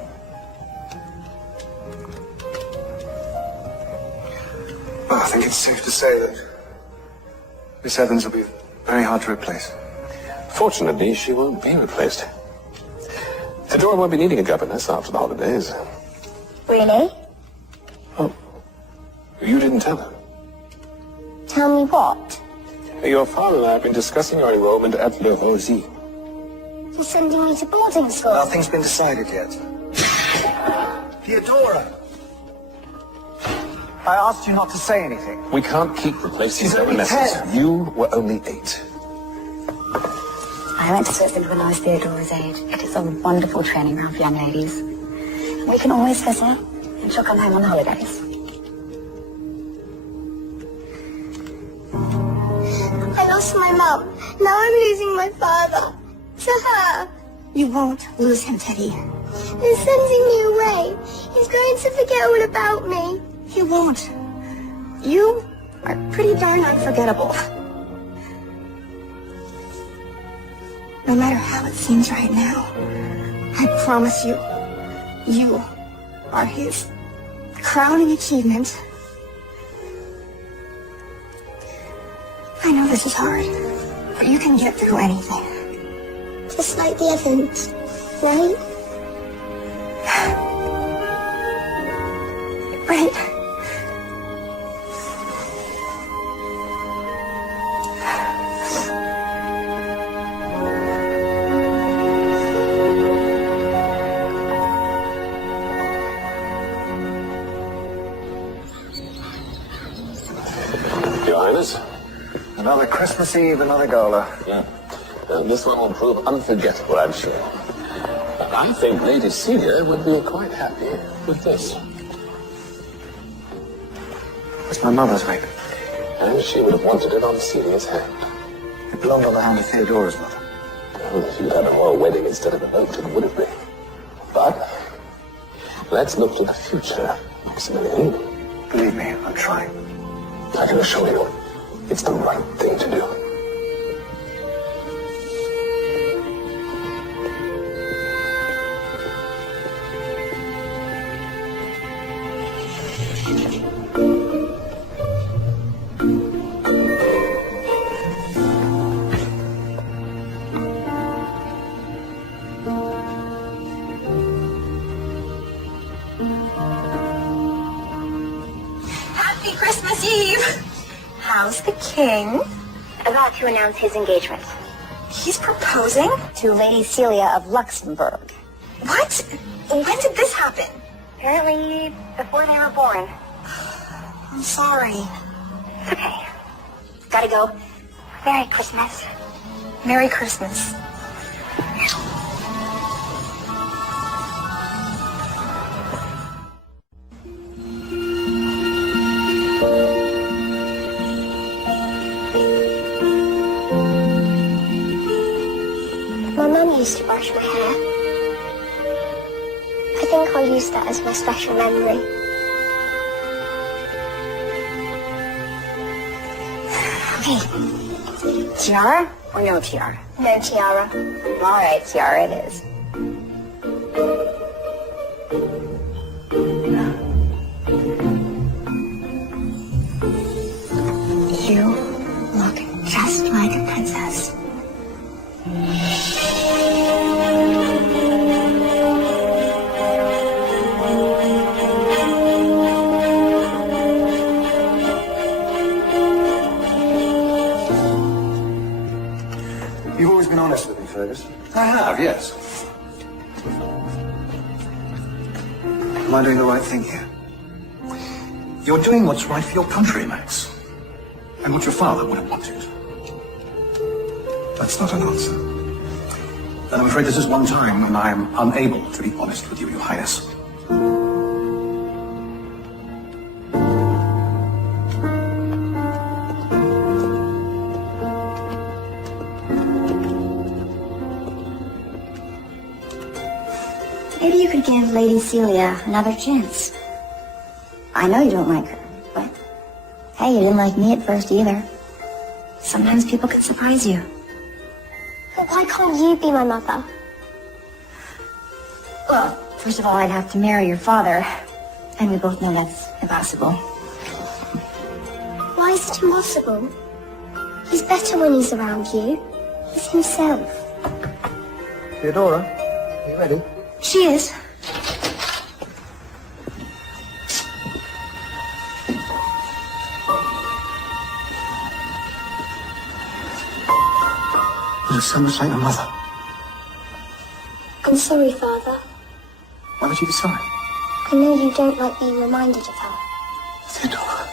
Well, I think it's safe to say that Miss Evans will be very hard to replace. Fortunately, she won't be replaced. Theodora won't be needing a governess after the holidays. Really? Oh, you didn't tell her. Tell me what? Your father and I have been discussing your enrollment at Le Rosy. You're sending me to boarding school? Nothing's been decided yet. Theodora! I asked you not to say anything. We can't keep replacing She's only governesses. 10. You were only 8. I went to Switzerland when I was Theodora's age. It is a wonderful training ground for young ladies. We can always visit, and she'll come home on holidays. I lost my mum. Now I'm losing my father. To her. You won't lose him, Teddy. They're sending me away. He's going to forget all about me. You won't. You are pretty darn unforgettable. No matter how it seems right now, I promise you, you are his crowning achievement. I know this is hard, but you can get through anything. Just like the Evans, right? Right. Your Highness? Another Christmas Eve, another gala. Yeah. This one will prove unforgettable, I'm sure. I think Lady Celia would be quite happy with this. It's my mother's ring. And she would have wanted it on Celia's hand. It belonged on the hand of Theodora's mother. Well, she would have a royal wedding instead of a votive, wouldn't we? But let's look to the future, Maximilian. Believe me, I'm trying. I can assure you, it's the right thing to do. Happy Christmas Eve! How's the king? About to announce his engagement. He's proposing to Lady Celia of Luxembourg. What? When did this happen? Apparently before they were born. I'm sorry. It's okay. Gotta go. Merry Christmas. Merry Christmas. My mum used to brush my hair. I think I'll use that as my special memory. Okay. Tiara or no tiara? No tiara. All right, tiara it is. You look just like a princess. suppose. I have, yes. Am I doing the right thing here? You're doing what's right for your country, Max. And what your father would have wanted. That's not an answer. And I'm afraid this is one time when I am unable to be honest with you, Your Highness. Maybe you could give Lady Celia another chance. I know you don't like her, but hey, you didn't like me at first either. Sometimes people can surprise you. But why can't you be my mother? Well, first of all, I'd have to marry your father, and we both know that's impossible. Why is it impossible? He's better when he's around you. He's himself. Theodora, are you ready? She is. You're so much like your mother. I'm sorry, Father. Why would you be sorry? I know you don't like being reminded of her. Theodora.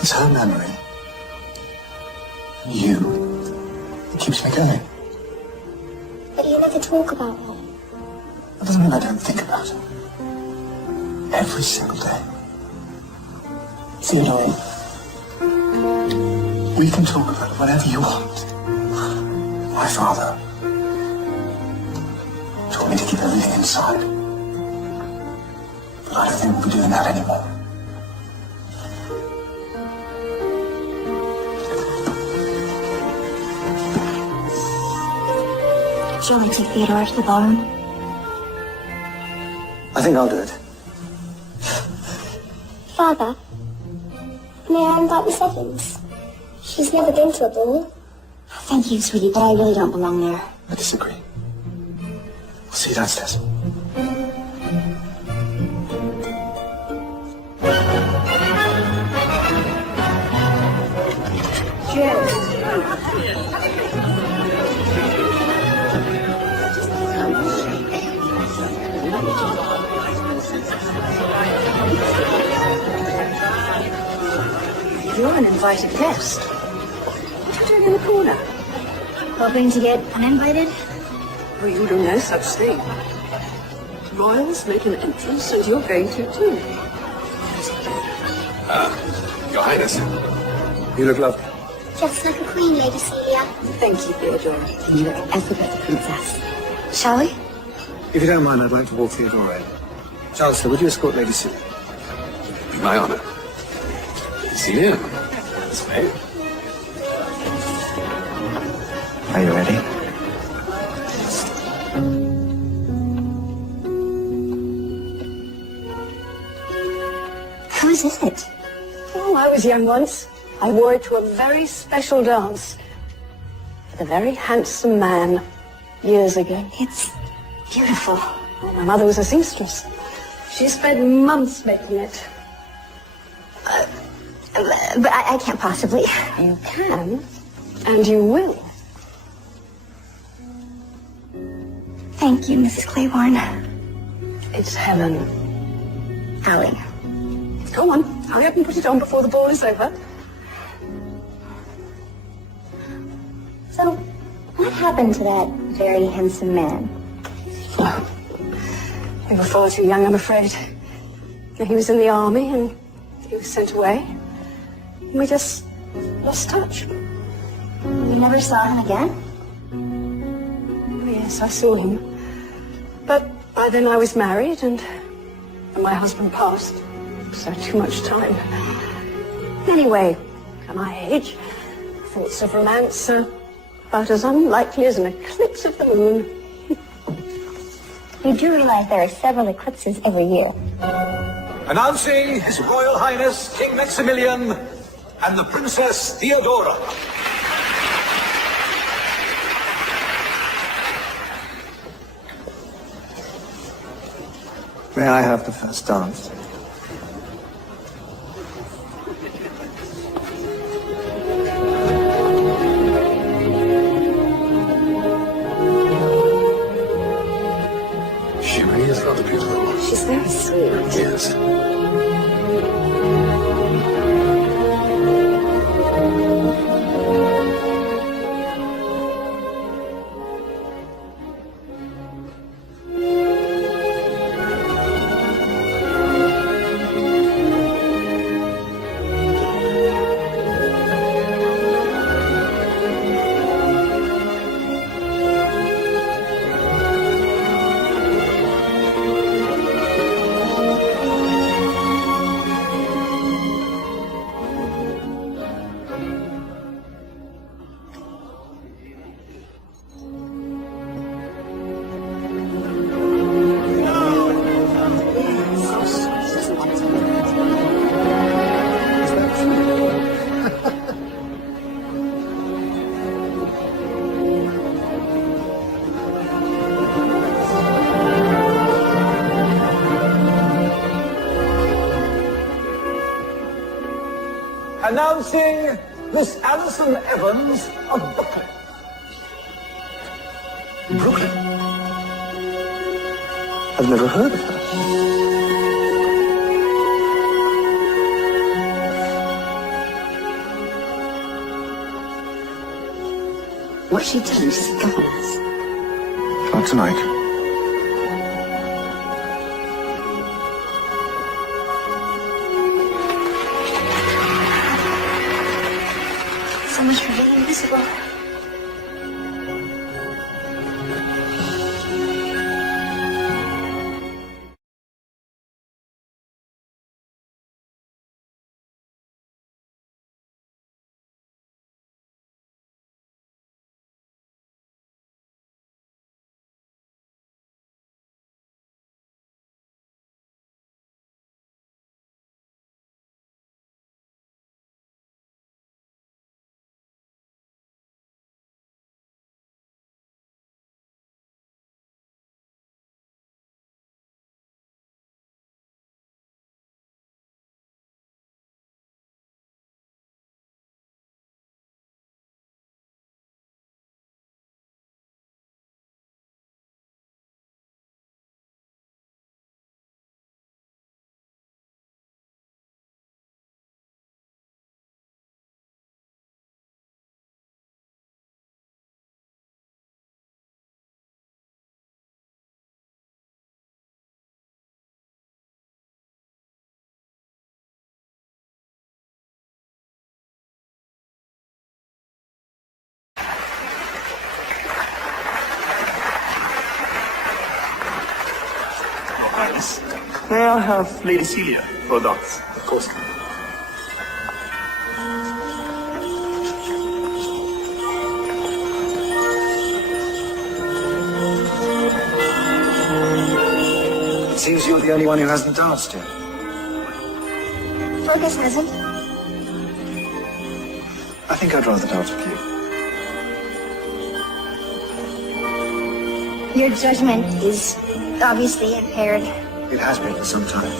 It's her memory. You. It keeps me going. But you never talk about her. That doesn't mean I don't think about her. Every single day. Theodora, we can talk about it whenever you want. My father told me to keep everything inside. But I don't think we'll be doing that anymore. Shall I take Theodora to the ballroom? I think I'll do it. Father, may I invite Miss Evans? She's never been to a ball. Thank you, sweetie, but I really don't belong there. I disagree. We'll see you downstairs. You're an invited guest. What are you doing in the corner? Hoping to get uninvited? Well, you do no such thing. Royals make an entrance, and you're going to too. Your Highness. You look lovely. Just like a queen, Lady Celia. Thank you, Theodora. And you look every bit a princess. Shall we? If you don't mind, I'd like to walk Theodora in. Chancellor, would you escort Lady Celia? Be my honor. See you. That's right. Are you ready? Whose is it? Oh, I was young once. I wore it to a very special dance with a very handsome man years ago. It's beautiful. My mother was a seamstress. She spent months making it. But I can't possibly. You can, and you will. Thank you, Mrs. Claiborne. It's Helen. Allie. Go on, hurry up and put it on before the ball is over. So, what happened to that very handsome man? You were far too young, I'm afraid. He was in the army and he was sent away. And we just lost touch. You never saw him again? Oh, yes, I saw him. But by then I was married and my husband passed. So too much time. Anyway, at my age, thoughts of romance are about as unlikely as an eclipse of the moon. You do realize there are several eclipses every year. Announcing His Royal Highness King Maximilian and the Princess Theodora. May I have the first dance? Announcing Miss Alison Evans of Brooklyn. Brooklyn? I've never heard of her. What's she doing? She's a governess. Not tonight. So much for being invisible. May I have Lady Celia for a dance? Of course. It seems you're the only one who hasn't danced yet. Fergus hasn't. I think I'd rather dance with you. Your judgment is obviously impaired. It has been for some time.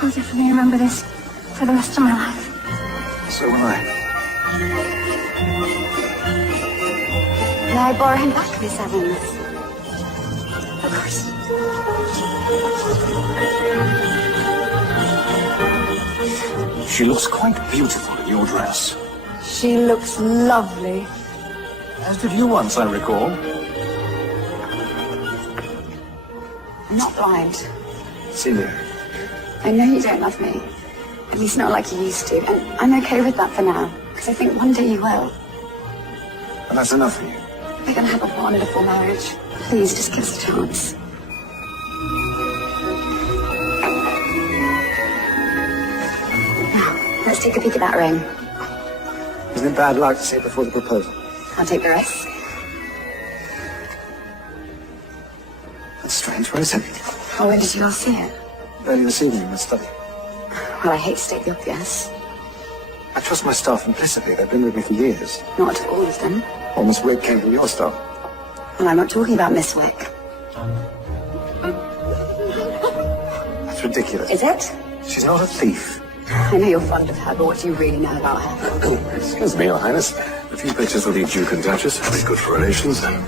I'll definitely remember this for the rest of my life. So will I. May I borrow him back, Miss Evans? Of course. She looks quite beautiful in your dress. She looks lovely. As did you once, I recall. I'm not blind. Celia, I know you don't love me. At least not like you used to. And I'm okay with that for now. Because I think one day you will. and that's enough for you. We're going to have a wonderful marriage. Please, just give us a chance. Now, let's take a peek at that ring. Isn't it bad luck to say before the proposal? I'll take the rest. That's strange. Where is it? Oh, when did you last see it? Early this evening in the study. Well, I hate to state the obvious. I trust my staff implicitly. They've been with me for years. Not all of them. Well, Miss Wick came from your staff. Well, I'm not talking about Miss Wick. That's ridiculous. Is it? She's not a thief. I know you're fond of her, but what do you really know about her? Excuse me, Your Highness. A few pictures of the Duke and Duchess would be good for relations. Can't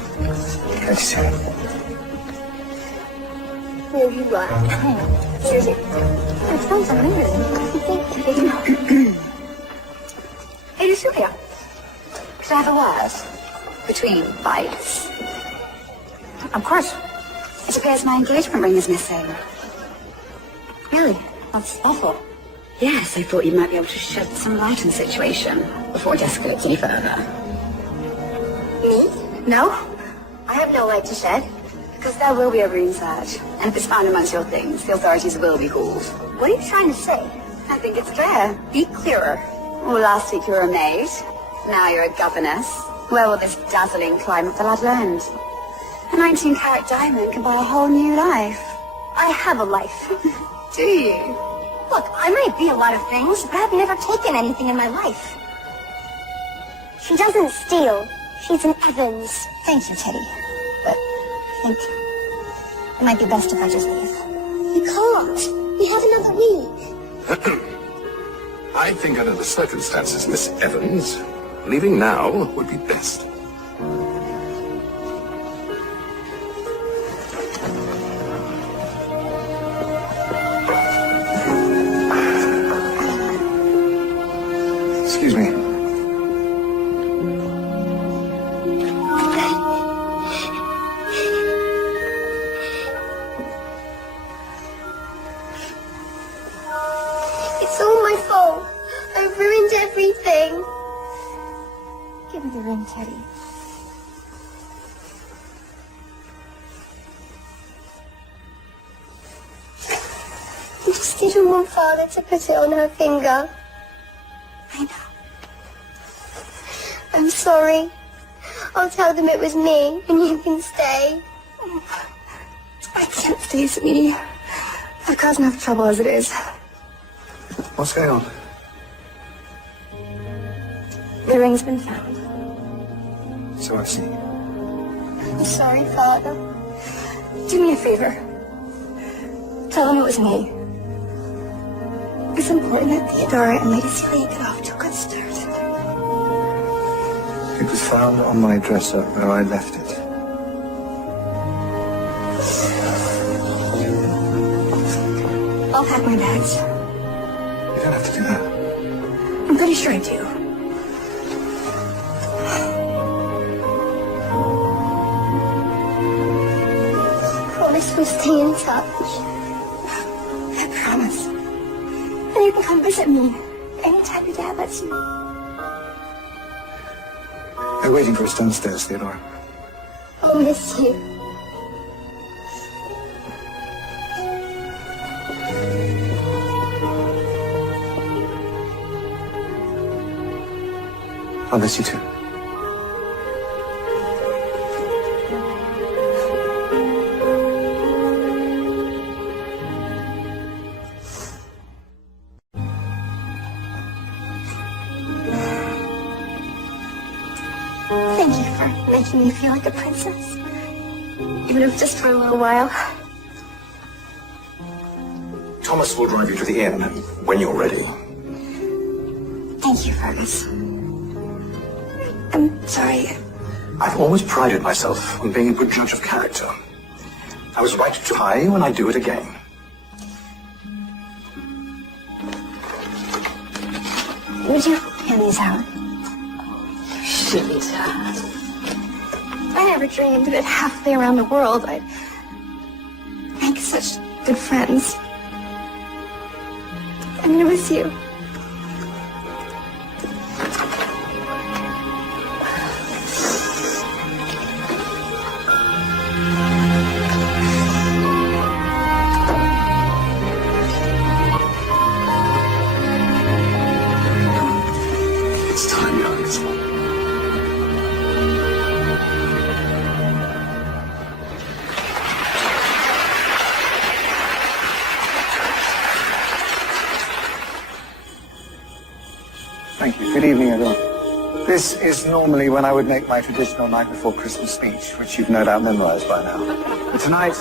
you see? Here you are. Seriously. It sounds amazing. a word between bites. Of course. It appears my engagement ring is missing. Really? That's awful. Yes, I thought you might be able to shed some light on the situation before it escalates any further. Me? No. I have no light to shed. Because there will be a ring search. And if it's found amongst your things, the authorities will be called. What are you trying to say? I think it's clear. Be clearer. Well, last week you were a maid. Now you're a governess. Where will this dazzling climb of the ladder end? A 19-carat diamond can buy a whole new life. I have a life. Do you? Look, I might be a lot of things, but I've never taken anything in my life. She doesn't steal. She's an Evans. Thank you, Teddy. But I think it might be best if I just leave. You can't. We have another week. I think under the circumstances, Miss Evans, leaving now would be best. Excuse me. It's all my fault. I ruined everything. Give me the ring, Teddy. I just didn't want Father to put it on her finger. I know. I'm sorry. I'll tell them it was me, and you can stay. I can't stay, sweetie. I've caused enough trouble as it is. What's going on? The ring's been found. So I see. I'm sorry, Father. Do me a favor. Tell them it was me. It's important that Theodora and Lady Celia get off to a good start. It was found on my dresser where I left it. I'll pack my bags. You don't have to do that. I'm pretty sure I do. Promise we'll stay in touch. I promise. And you can come visit me anytime your dad lets you. They're waiting for us downstairs, Theodora. I'll miss you. I'll miss you too. Thank you for making me feel like a princess. Even if just for a little while. Thomas will drive you to the inn when you're ready. Thank you, Fergus. I'm sorry. I've always prided myself on being a good judge of character. I was right to hire you, and I do it again. Would you hand these out? Sweetheart. I never dreamed that halfway around the world I'd make such good friends. I'm gonna miss you. It's time, youngest. Thank you. Good evening, everyone. This is normally when I would make my traditional night before Christmas speech, which you've no doubt memorized by now. But tonight,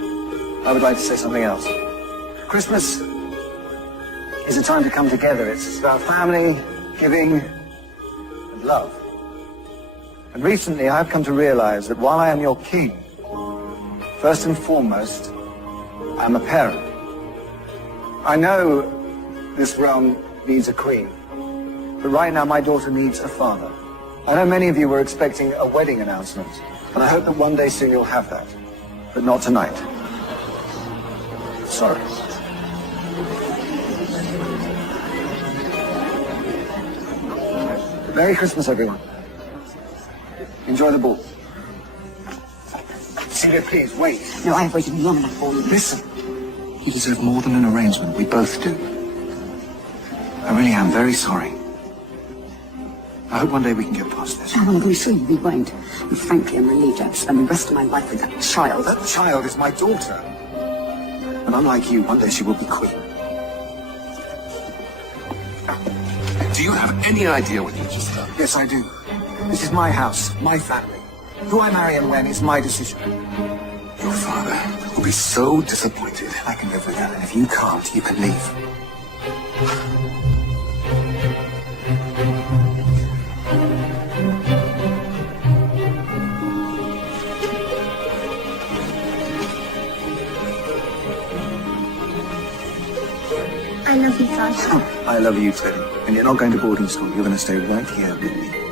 I would like to say something else. Christmas is a time to come together. It's about family, giving, and love. And recently, I've come to realize that while I am your king, first and foremost, I'm a parent. I know this realm needs a queen. But right now, my daughter needs a father. I know many of you were expecting a wedding announcement, and I hope that one day soon you'll have that. But not tonight. Sorry. Merry Christmas, everyone. Enjoy the ball. Celia, please, wait. No, I have waited long enough for you. Listen. You deserve more than an arrangement. We both do. I really am very sorry. I hope one day we can get past this. I'm going to assure you we won't. And frankly, I'm relieved I have to spend the rest of my life with that child. That child is my daughter. And unlike you, one day she will be queen. Do you have any idea what you just done? Yes, I do. This is my house, my family. Who I marry and when is my decision. Your father will be so disappointed. I can live with that, and if you can't, you can leave. I love you, Father. I love you too. And you're not going to boarding school. You're going to stay right here with me.